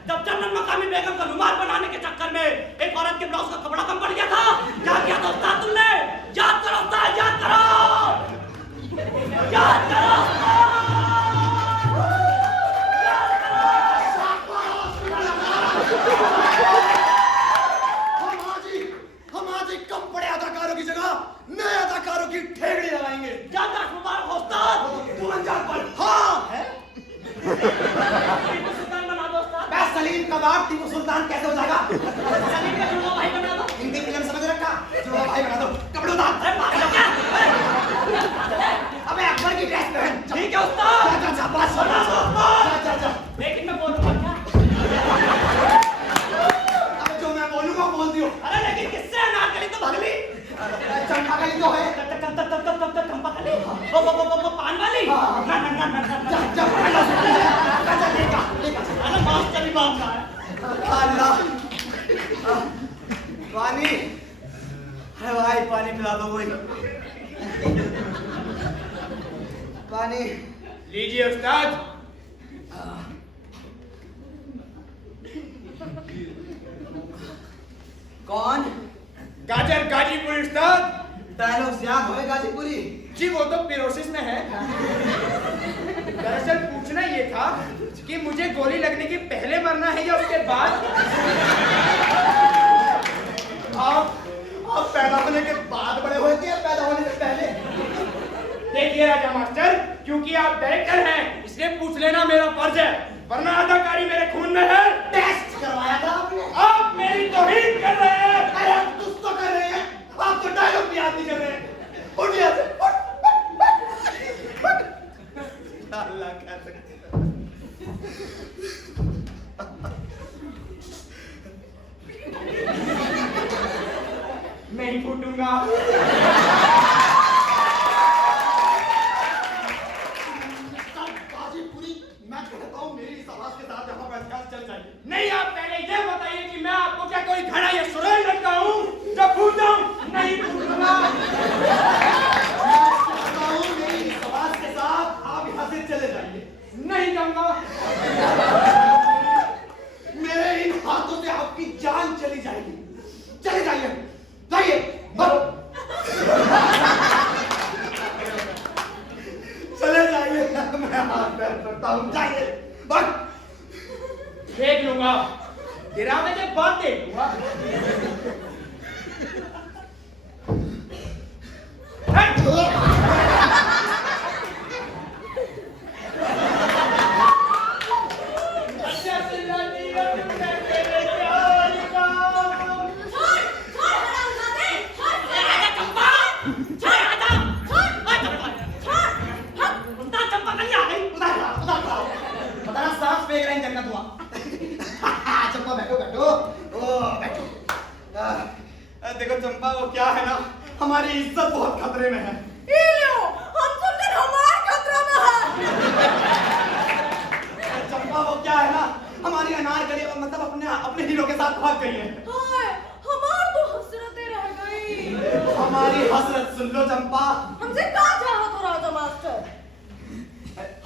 जब जन्नत मकामी बेगम का रुमाल बनाने के चक्कर में एक औरत के ब्लाउज का कपड़ा कम पड़ गया था, क्या किया था उस्ताद तुमने? याद करो उस्ताद, याद करो, याद करो। हम आज एक कम पड़े अदाकारों की जगह नए अदाकारों की ठेगड़ी लगाएंगे। याददाश्त मुबारक हो उस्ताद। तू अंजाम पर हाँ है। टीपू सुल्तान बना दो उस्ताद। मैं सलीम कबाब टीपू सुल्तान कैसे हो जाएगा? सलीम का जुड़वा भाई बना दो। हिंदी फिल्म समझ रखा, जुड़वा भाई बना दो। कपड़े उतार। अरे पागल हो क्या? अबे अकबर की ड्रेस पहन। ठीक है उस्ताद। जा बस बना दो। जा। लेकिन मैं बोलूंगा क्या? अब जो मैं बोलूंगा बोल दियो। अरे लेकिन किससे अनारकली तो भगली? चंपाकली तो है। चंपाकली? वो पान वाली? जा अरे मास्टर ही बाप का है। अल्लाह पानी है भाई, पानी पिला दो कोई। पानी लीजिए उस्ताद। कौन? गाजर गाजीपुर उस्ताद। डायलॉग याद होए गाजीपुरी? जी वो तो पिरोसिस में है। दरअसल पूछना ये था कि मुझे गोली लगने के पहले मरना है या उसके बाद? आप पैदा होने के बाद बड़े हुए थे या पैदा होने से पहले? देखिए राजा मास्टर, क्योंकि आप डायरेक्टर हैं इसलिए पूछ लेना मेरा फर्ज है, वरना अदाकारी मेरे खून में है। टेस्ट करवाया था आपने? आप मेरी तौहीन कर रहे हैं। अरे आप कुछ तो कर रहे हैं, आप तो डायलॉग भी याद नहीं कर रहे हैं। उठ यहाँ से, उठ। अल्लाह क्या सकते हैं। नहीं फूटूंगा। गाजीपुरी मैं कहता हूँ मेरी इस आवाज के साथ यहाँ पर अभ्यास चल जाइए। नहीं, आप पहले ये बताइए कि मैं आपको क्या कोई घड़ा या सुराही लगता हूँ जो फूटूं? नहीं फूटूंगा। मेरी इस आवाज के साथ आप यहाँ से चले जाइए। नहीं जाऊंगा। मेरे इन हाथों से आपकी जान चली जाएगी। चले जाइए, जाइए, बस। चले जाइए, मैं हाथ पैर करता हूँ, जाइए, बस। देख लूंगा, गिराने के बाद देख लूंगा। चंपा बैठो बैठो, ओ बैठो। देखो चंपा, वो क्या है ना, हमारी इज्जत बहुत खतरे में है। चंपा, वो क्या है ना, हमारी अनारकली मतलब अपने हीरो के साथ भाग गई है। हमारी हसरत सुन लो चंपा। हमसे क्या चाहत हो राजा मास्टर?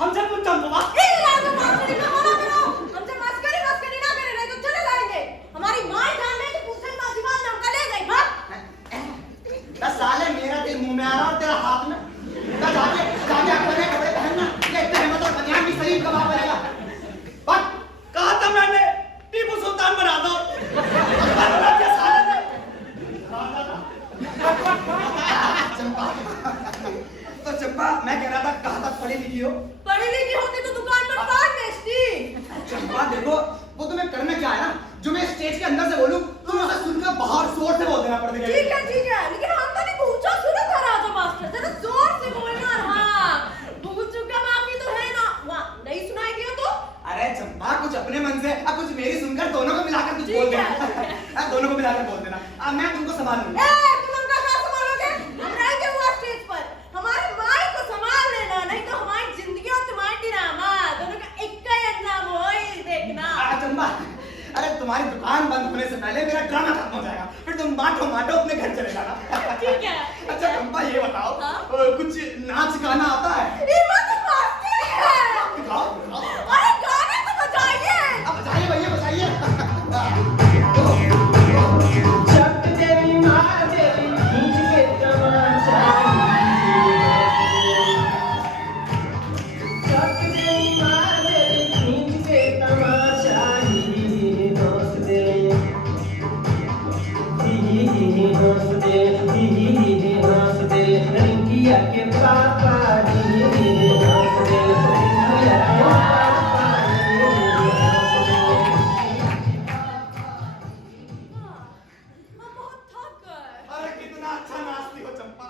हमसे कुछ चंपा। राजा मास्टर इतना मना करो। हमसे मस्करी ना करे, नहीं तो चले जाएंगे। हमारी माँ जान नहीं तो पूछे ना दिमाग में हमका ले गई भाग। दस साले मेरा दिल मुंह में आ रहा और तेरा हाथ में। जाके अपने कपड़े पहनना, ये इतना हिम्मत और बनियान भी सलीम कबाब रहेगा। बस कहा था मैंने टीपू सुल्तान बना दो। बना दिया साले ने। चंपा, तो चंपा मैं कह रहा था कहाँ तक पढ़ी लिखी हो? पढ़ी लिखी होती तो दुकान पर पान बेचती। चंपा देखो, वो तुम्हें करना क्या है ना, जो मैं स्टेज के अंदर से बोलूं तुम उसे सुनकर बाहर जोर से बोल देना पड़ेगा। ठीक है, लेकिन हम तो नहीं पूछा सुना था राजा मास्टर, जरा जोर से बोलना। हाँ, भूल चुका माफी तो है ना। वाह, नहीं सुनाई दिया तो? अरे चंपा, कुछ अपने मन से अब कुछ मेरी सुनकर दोनों को मिलाकर कुछ बोल ठीक है। देना। दोनों को मिलाकर बोल देना। मैं तुमको संभाल लूंगा। तुम उनका क्या संभालोगे? हम रहेंगे हुआ स्टेज पर, हमारी माई को संभाल लेना। पहले मेरा ड्रामा खत्म हो जाएगा, फिर तुम बांटो माटो अपने घर चले जाना। ठीक है। अच्छा चंपा ये बताओ, हाँ? कुछ नाच गाना आता है? ये बात मारते हैं। दिखाओ दिखाओ। अरे गाने तो बजाइए। अब बजाइए भैया बजाइए। चक देवी मार देवी खींच के तमाचा चक देवी मार देवी खींच के तमाचा हंस दे हंस दे हंस दे रिंकिया के पापा हंस दे रिंकिया के पापा मैं बहुत थक गई। अरे कितना अच्छा नाचती हो चंपा।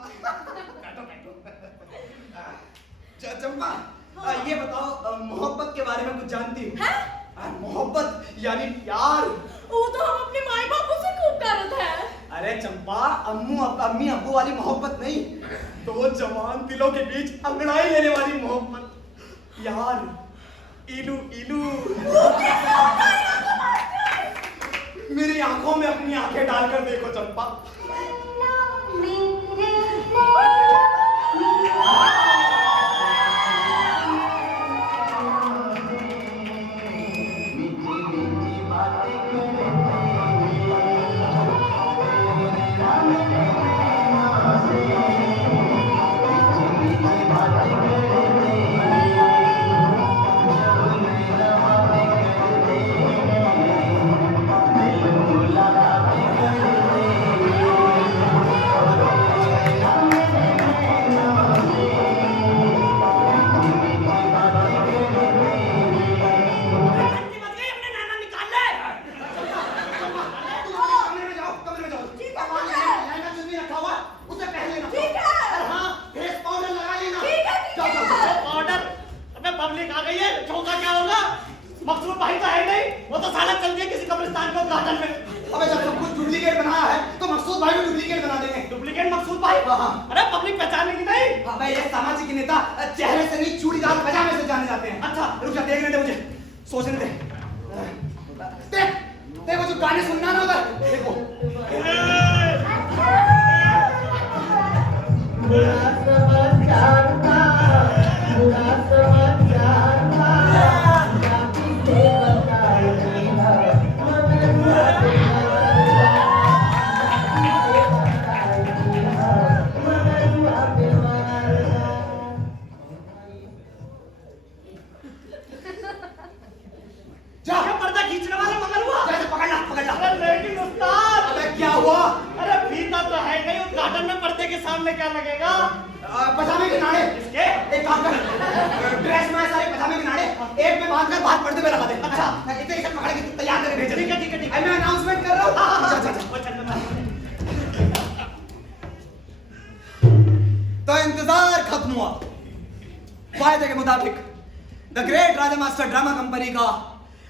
बैठो बैठो। चंपा ये बताओ, मोहब्बत के बारे में कुछ जानती हो? हैं? मोहब्बत यानी प्यार। वो तो हम अपने माई बापू से खूब करते हैं। अरे चंपा, अम्मी अब्बू वाली मोहब्बत नहीं, दो जवान दिलों के बीच अंगड़ाई लेने वाली मोहब्बत, प्यार, इलू इलू। मेरी आंखों में अपनी आंखें डालकर देखो चंपा। मकसूद भाई तो है नहीं, वो तो साला चल गया किसी कब्रिस्तान के उद्घाटन में। अबे जब सब कुछ डुप्लीकेट बनाया है तो मकसूद भाई भी डुप्लीकेट बना देंगे। डुप्लीकेट मकसूद भाई? हाँ। अरे पब्लिक पहचानेगी नहीं। अबे ये सामाजिक नेता चेहरे से नहीं चूड़ीदार पजामे से जाने जाते हैं। अच्छा रुक जा, देखने दे मुझे, सोचने दे। देख देखो जो गाने सुनना ना उधर, देखो। बुरा समाचार था, बुरा समाचार था, जाति से बताई था, मगर बुरा बीमार था, जाति से बताई था, मगर बुरा बीमार था। जा क्या पर्दा खींचने वाला मगर हुआ? जैसे पकड़ना पकड़ना। अरे लेकिन उस्ताद, अबे क्या हुआ? अरे फीता तो है नहीं, उद्घाटन में पर्दे के सामने क्या लगेगा? पजामे के नाड़े। इसके? एक काम कर, ड्रेस में सारे पजामे के नाड़े एक में बांधकर बाहर पर्दे पे लगा दे। अच्छा इतने इसे पकड़ के तैयार करके भेज। ठीक है ठीक है ठीक है। मैं अनाउंसमेंट कर रहा हूँ। हाँ, अच्छा, अच्छा। वो चल तो इंतजार खत्म हुआ। वायदे के मुताबिक the great Raja master drama company का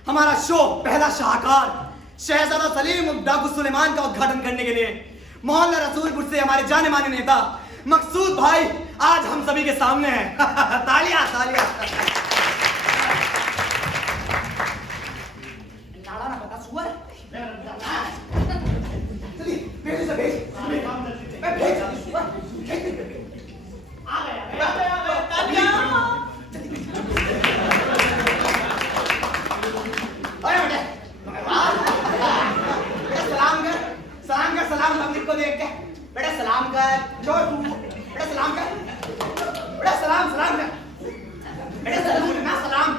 हमारा शो पहला शाहकार शहजादा सलीम डाकू सुलेमान का उद्घाटन करने के लिए मोहल्ला रसूलपुर से हमारे जाने माने नेता मकसूद भाई आज हम सभी के सामने हैं। तालियां तालियां। नाड़ा ना पता सुअर। चलिए भेज उसे भेज। मैं भेज सुअर। आ गया तालियां। अरे बेटा सलाम कर पब्लिक को देख के। बेटा सलाम कर, छोटू बेटा सलाम कर, बेटा सलाम कर, बेटा सलाम ना सलाम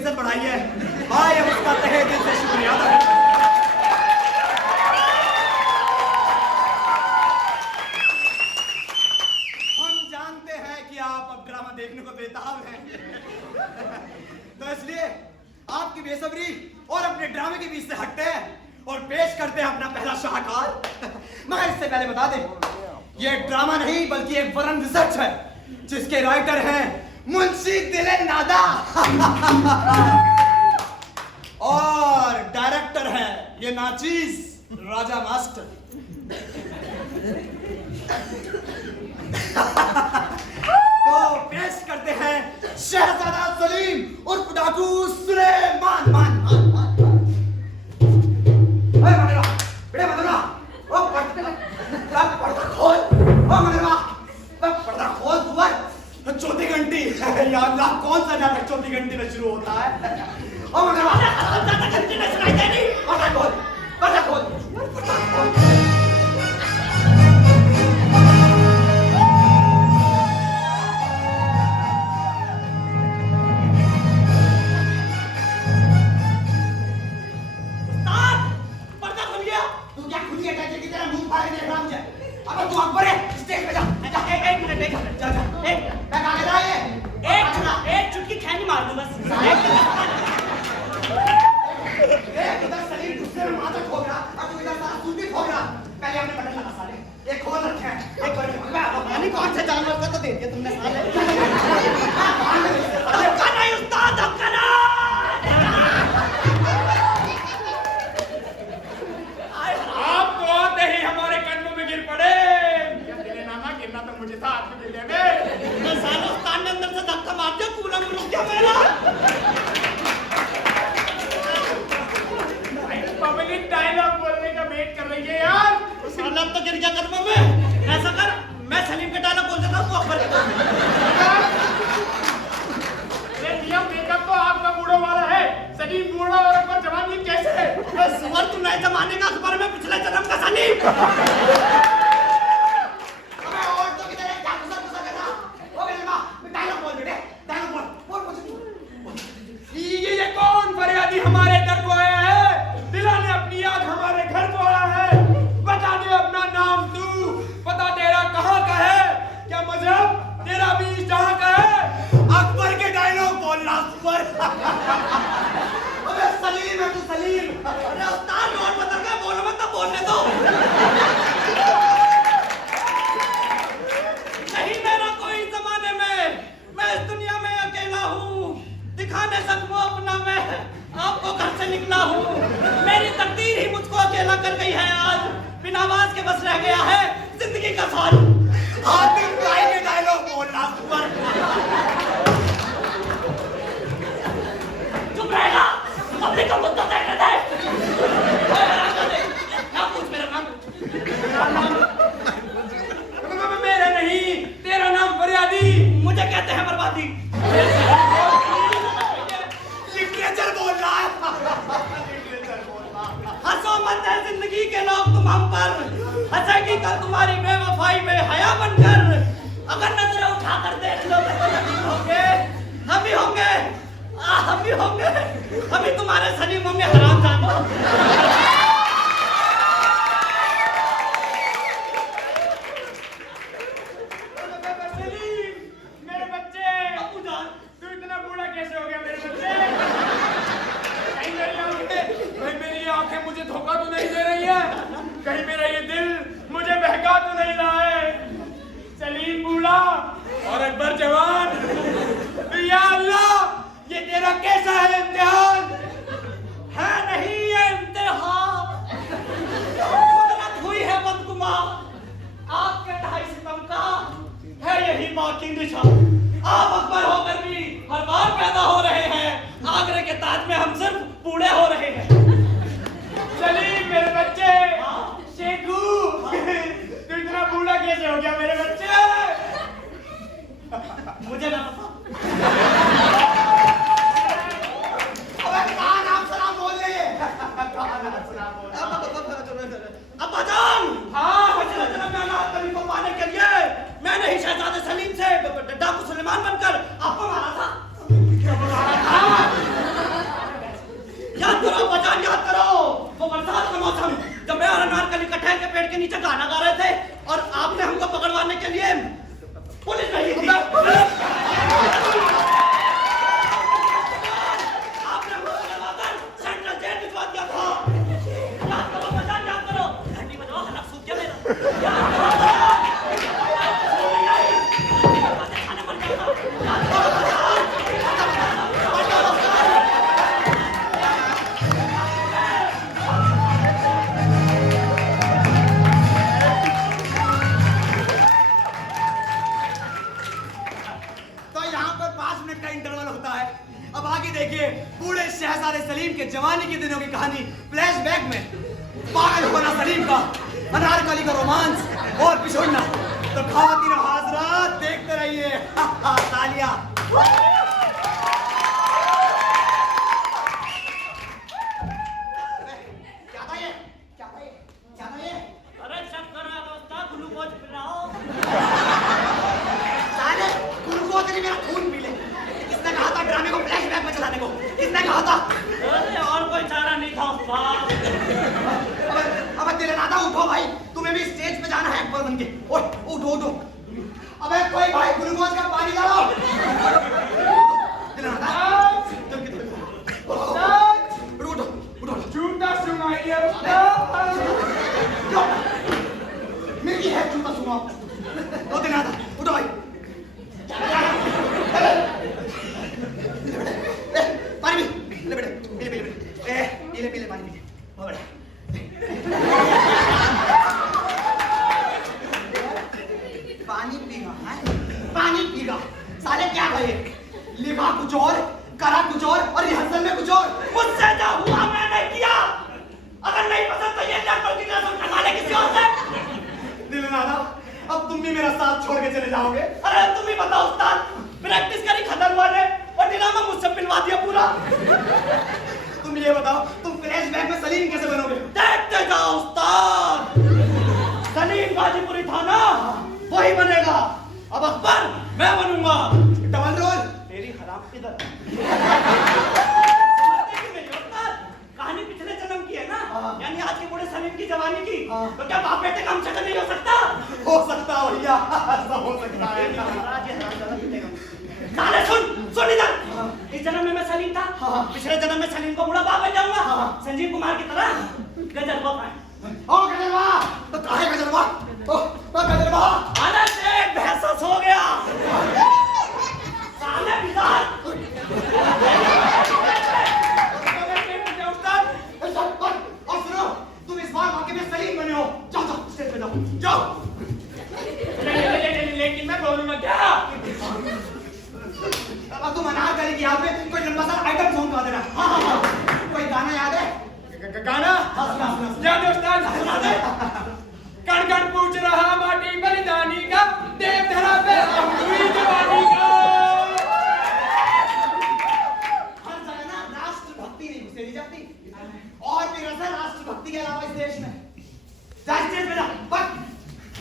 इज्जत बढ़ाई है भाई, हम उसका तहे दिल से शुक्रिया अदा करते हैं। हम जानते हैं कि आप अब ड्रामा देखने को बेताब हैं, तो इसलिए आपकी बेसब्री और अपने ड्रामे के बीच से हटते हैं और पेश करते हैं अपना पहला शाहकार। मगर इससे पहले बता दें, ये ड्रामा नहीं बल्कि एक वरन रिसर्च है, जिसके राइटर हैं मुंशी दिले नादा और डायरेक्टर है ये नाचीज राजा मास्टर। तो पेश करते हैं शहजादा सलीम उर्फ डाकू सुलेमान। मान मान मान बेटे मदरा, ओ पर्दा खोल, ओ मदरा पर्दा खोल तू। चौथी घंटी या अल्लाह, कौन सा नाटक चौथी घंटी में शुरू होता है? ओ मदरा ज्यादा घंटी में सुनाई देनी। पर्दा खोल, पर्दा खोल, पर्दा खोल। तू अकबर है, स्टेज पे जा। एक मिनट, एक मिनट, जा जा। एक आगे जा, एक चुटकी खैनी मार दूं बस। इधर सलीम गुस्से में माथा ठोक रहा और तू इधर सारा सूती ठोक रहा। पहले हमने बटन लगा साले, एक खोल रखे हैं, एक बार पानी कौन से जानवर का तो दे दिया तुमने साले। धक्का नहीं उस्ताद, धक्का नहीं। आपको आते ही हमारे कदमों में गिर पड़े। दिले नाना, गिरना तो मुझे था आपके दिले में। मैं साले उस्ताद ने अंदर से धक्का मार दिया, कूलर में रुक गया मेरा। पब्लिक डायलॉग बोलने का वेट कर रही है यार। साला अब तो गिर गया कदमों में। ऐसा कर, मैं सलीम के डायलॉग बोल देता हूँ, तू अकबर के बोल। ये नियम मेकअप तो आपका बूढ़ो वाला है। सलीम बूढ़ा और अकबर जवान, ये कैसे है? सुअर, तू नए जमाने का अकबर में पिछले जन्म का सलीम। अबे और तो किधर है? क्या गुस्सा गुस्सा कर रहा? ओ मेरे माँ, डायलॉग बोल बेटे, डायलॉग बोल, बोल मुझे। ये कौन फरियादी हमारे दर को आया है? दिलाने अपनी याद हमारे घर को आया है। बता दे अपना नाम तू, पता तेरा कहाँ का है, क्या मजहब तेरा बीच जहाँ का है? अकबर के डायलॉग बोलना सुअर। अबे सलीम है तू, सलीम। अरे उस्ताद, नोट बदल गए, बोलो मत, तो बोलने दो। नहीं मेरा कोई जमाने में, मैं इस दुनिया में अकेला हूँ। दिखाने सकूं अपना मैं आपको घर से निकला हूँ। मेरी तकदीर ही मुझको अकेला कर गई है आज। बिना आवाज के बस रह गया है जिंदगी का साज। हातिम भाई के डायलॉग बोलना सुअर। चुप रहेगा, अपने का मुद्दा देखने दे। ना पूछ, मेरा नाम पूछ। मेरा नहीं, तेरा नाम फरियादी। मुझे कहते हैं बर्बादी। लिटरेचर बोल रहा है। लिटरेचर बोल रहा है। हंसो मत है जिंदगी के लोग तुम हम पर, हंसेगी कल तुम्हारी बेवफाई में हया बनकर। अगर नजरें उठाकर देख लो तो यकीन होंगे हम ही होंगे, हम ही होंगे, हम ही तुम्हारे सलीम होंगे हराम जानो। सलीम, मेरे बच्चे। अबू जान, तू इतना बूढ़ा कैसे हो गया मेरे बच्चे? कहीं मेरी आंखें मुझे धोखा तो नहीं दे रही है? कहीं मेरा ये दिल मुझे बहका तो नहीं रहा है? सलीम बूढ़ा और अकबर जवान। या अल्लाह, ये तेरा कैसा है इम्तिहान? है नहीं ये इम्तिहान, कुदरत हुई है बदगुमान। आपके ढाई सितम का है यही बाकी निशान। आप अकबर होकर भी हर बार पैदा हो रहे हैं, आगरे के ताज में हम सिर्फ बूढ़े हो रहे हैं। सलीम मेरे बच्चे। शेखू, तू इतना बूढ़ा कैसे हो गया मेरे बच्चे? मुझे ना पता। अबे कहाँ नाम सलाम बोल रहे हैं? कहाँ नाम सलाम बोल रहे हैं? अब्बा जान, हाँ। पिछले जन्म में अनाथ कली को पाने के लिए मैंने ही शहजादे सलीम से डाकू सुलेमान बनकर आपको मारा था। का अनारकली का रोमांस और कुछ ना तो खातिन हाजरात देखते रहिए तालियां। क्या था ये? क्या था ये? क्या था ये? अरे सब करा दोस्ता ग्लूकोज पिलाओ। साले ग्लूकोज ने मेरा खून पी ले। किसने कहा था ड्रामे को फ्लैशबैक में चलाने को? किसने कहा था? अरे और कोई चारा नहीं था उस्ताद। अबे तेरे नादा उठो भाई, तुम्हें भी स्टेज पे जाना है एक्टर बन के। उठो उठो। अबे कोई भाई ग्लूकोज का पानी लाओ। तेरे नादा उठो उठो। जूता सुनाइए उस्ताद। मेरी है जूता सुनो। तेरे नादा उठो भाई। पानी ले बेटे, पीले पानी पी। बहुत बढ़िया। पानी पीगा है? पानी पीगा। साले क्या कहे? लिखा कुछ और, करा कुछ और रिहर्सल में कुछ और। मुझसे जो हुआ मैंने किया। अगर नहीं पसंद तो ये लेपर की क्लास में खा ले किसी और से। दिल नादा, अब तुम भी मेरा साथ छोड़ के चले जाओगे? अरे तुम ही बताओ उस्ताद, प्रैक्टिस करी खत्म हुआ ने और ड्रामा मुझसे पिलवा दिया पूरा। तुम ये बताओ, तुम फ्लैशबैक में सलीम कैसे बनोगे? देखते जाओ उस्ताद। सलीम गाजीपुरी था ना, वही बनेगा। अब अकबर मैं बनूंगा। डबल रोल तेरी हराम इधर। कहानी पिछले जन्म की है ना, यानी आज के बूढ़े सलीम की जवानी की। तो क्या बाप बेटे का हमशक्ल नहीं हो सकता? हो सकता भैया, ऐसा हो सकता है। साले सुन इधर। इस जन्म में मैं सलीम था, पिछले जन्म में सलीम को बूढ़ा बाप बन जाऊंगा, संजीव कुमार की तरह। गजरवा ओ गजरवा, तो काहे गजरवा? ओ गजरवा, आना से बेहसस हो गया। साले बिजार। और सुनो, तुम इस बार वाकई में सलीम बने हो। जाओ स्टेज पे जाओ। लेकिन मैं बोलूंगा क्या? अब तुम अनारकली की याद में कोई लंबा सा आइटम सॉन्ग गा देना। हाँ। कोई गाना याद है? गाना याद है उस्ताद? सुना दे। कण कण पूछ रहा माटी बलिदानी का, देव धरा पे हुई जवानी का। हर जगह ना राष्ट्रभक्ति नहीं घुसेड़ी जाती, और भी रसल राष्ट्रभक्ति के अलावा इस देश में। जा स्टेज पे जा। बस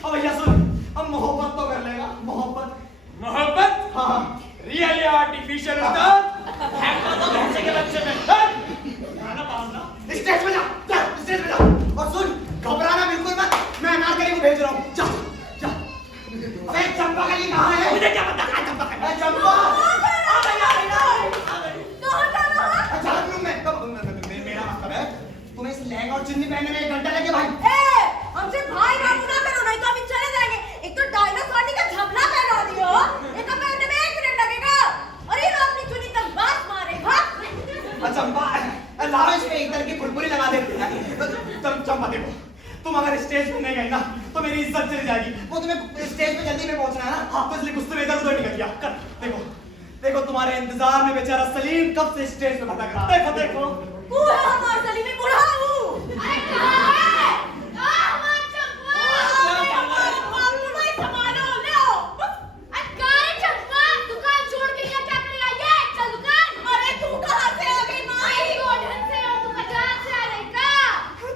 अब भैया सुन, हम मोहब्बत तो कर लेगा। मोहब्बत? हाँ। रियल या आर्टिफिशियल उस्ताद? भैंसे के बच्चे में गाना पाऊंगा। स्टेज पे जा, स्टेज पे जा। और सुन, घबराना बिल्कुल मत, मैं अनारकली को भेज रहा हूँ। जा। अबे चंपा कली कहाँ है? मुझे क्या पता कहाँ चंपा कली? चंपा अच्छा रूम में। मेरा मतलब है तुम्हें इस लहंगा और चुन्नी पहनने में 1 घंटा लगे भाई। हमसे भाई बाबू ना करो, नहीं तो अभी चले जाएंगे। एक तो डायनासोर का झबला पहना दियो, एक पहनने में 1 मिनट लगेगा। और ये अपनी चुन्नी तक बात मारेगा। चंपा लावेश पे इधर की फुलपुरी लगा देती है। चंपा देखो, तुम अगर स्टेज पे नहीं गई ना तो मेरी इज्जत चली जाएगी। वो तुम्हें स्टेज पे जल्दी में पहुंचना है ना, तो इसलिए कुछ तो इधर उधर निकल गया। देखो तुम्हारे इंतजार में बेचारा सलीम कब से स्टेज पे भटक रहा। देखो तू है हमारे सलीम में बुढ़ा हूँ। अरे कहाँ है? हमारा चंपा। बाबू भाई संभालो, ले आओ। अरे कहाँ है चंपा? दुकान छोड़ के यहाँ क्या करने आई है? चल दुकान। अरे तू कहाँ से आ गई माँ? आई तो ढंग से, और तू कहाँ से आ रही का?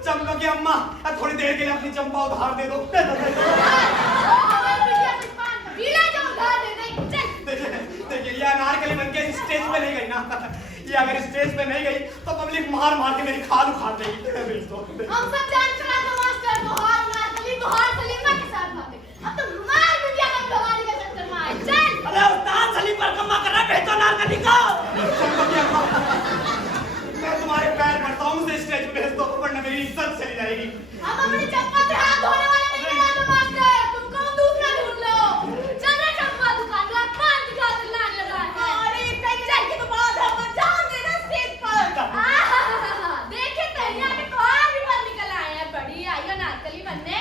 चंपा की अम्मा, थोड़ी देर के लिए अपनी चंपा उधार दे दो। देखिए ये अनारकली बनके स्टेज पे नहीं गई ना, ये अगर स्टेज पे नहीं गई तो पब्लिक मार मार के मेरी खाल उखाड़ देगी। हम सब जान चला तो मास्टर बोहार सलीमा के साथ भागे। अब तो मार दुनिया का भवानी का चक्कर में आए। चल। अरे उस्ताद सलीम पर कम्मा कर रहा है, भेजो अनारकली को। मैं तुम्हारे पैर पड़ता हूँ, मुझे स्टेज पे भेज दो वरना मेरी इज्जत चली जाएगी। हम अपनी चंपा से हाथ धोने वाले नहीं हैं मास्टर, तुमको हम दूसरा ढूंढ लो। चल रे चंपा दुकान पे पान दिखा दे लाने लगा है। अरे इतना चल के तो बात है, पर जान दे ना स्टेज पर। देखे तैयार के बाहर भी बन निकल आए हैं, बड़ी आई हो नारकली बनने।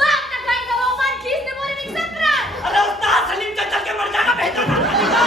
बाप का गाय का वो मन खींचने बोले मिक्सर पर। अरे उस्ताद सलीम चल चल के मर जाएगा, भेजो अनारकली को।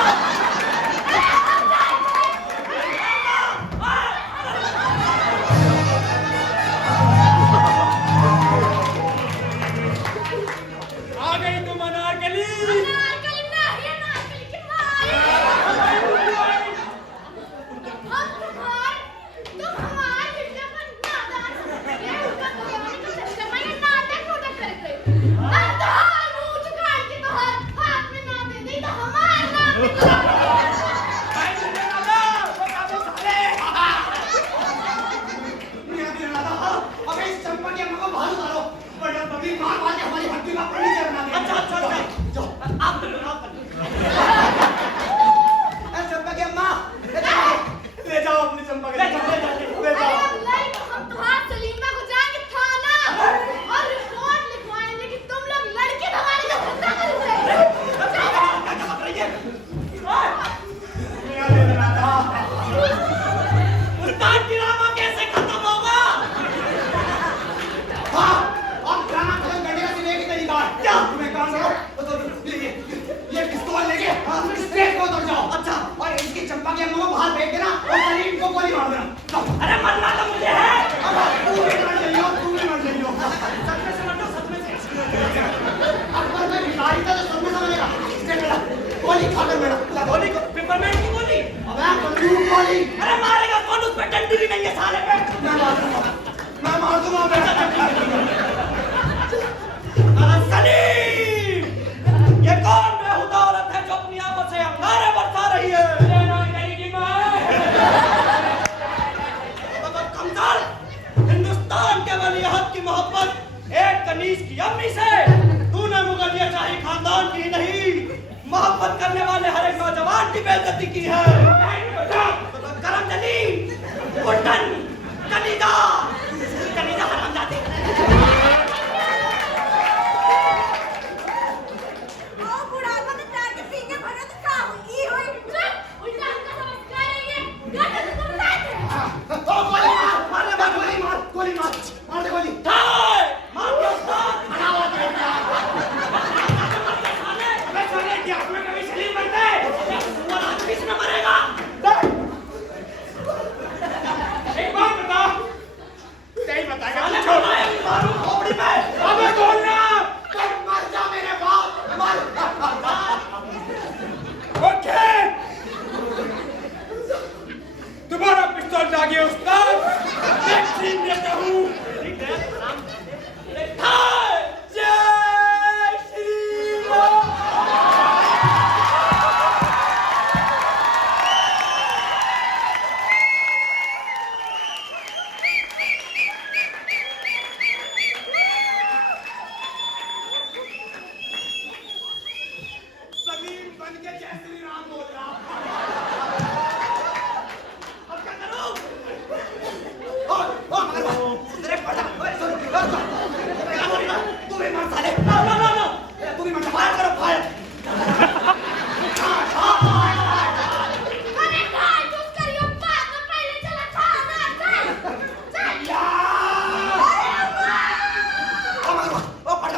बाहर फेंक देना और सलीम को गोली मार देना। अरे मरना तो मुझे है। अब तू भी मर जाइयो, तू भी मर जाइयो। सच में समझ लो, सच में से। अब पर मैं भिखारी था तो सब में समझेगा। इसने मेरा गोली खाकर मेरा गोली को पेपरमैन की गोली। अबे बंदूक गोली। अरे मारेगा कौन, उस पे डंडी भी नहीं है साले पे। मैं मार दूंगा अरे सलीम, ये कौन बेहुदा औरत है जो अपनी आंखों से अंगारे बरसा रही है? कमजोर हिंदुस्तान के वलीअहद की मोहब्बत एक कनीज की अम्मी से तूने मुगलिया शाही खानदान की नहीं, मोहब्बत करने वाले हर एक नौजवान की बेइज्जती की है। करमजली, गुंडन, कनीजा, कनीजा हरामजादी। ओ बुढ़ापा में प्यार के पीके भरे तो क्या हुई होई? उल्टा उनका समझ नहीं है। गाना तो तुम लाते हैं। ओ गोली मार, मारने मार, गोली मार, गोली मार, मार दे गोली। ठाए, मार के उस्ताद। खड़ा हो गया। अबे साले क्या तुम्हें कभी सलीम बनते? वो आदमी इसमें मरेगा। एक बात बता, नहीं बताएगा साले छोड़। बनाए मारूं खोपड़ी में। अबे बोलना। तुम मर जा मेरे बाप, मर। ओके, तुम्हारा पिस्तौल जागे उस्ताद, एक सीन देता हूँ। ठाए, जय श्री राम। सलीम बन के जय श्री राम बोल रहा। अब क्या करूं? ओ मगर तेरे पता, ओए सुन, तू भी मर साले। नो। तू भी मर, फायर करो, फायर। अरे काय तुम करियो बात तो पहले चला खाना चल। चल। ओ मगर, ओ पर्दा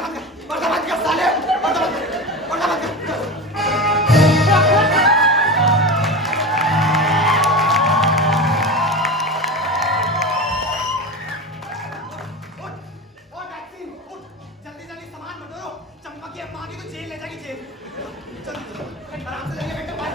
बंद कर साले, पर्दा बंद कर। ओ टैक्सी, उठ, जल्दी सामान बटोरो। चंपा की अम्मा की तो जेल ले जाएगी, जेल। जल्दी, आराम से लेके बैठो बाहर।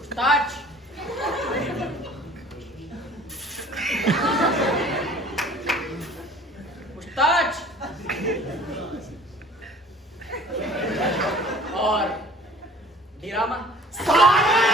उस्ताद, उस्ताद और ड्रामा साले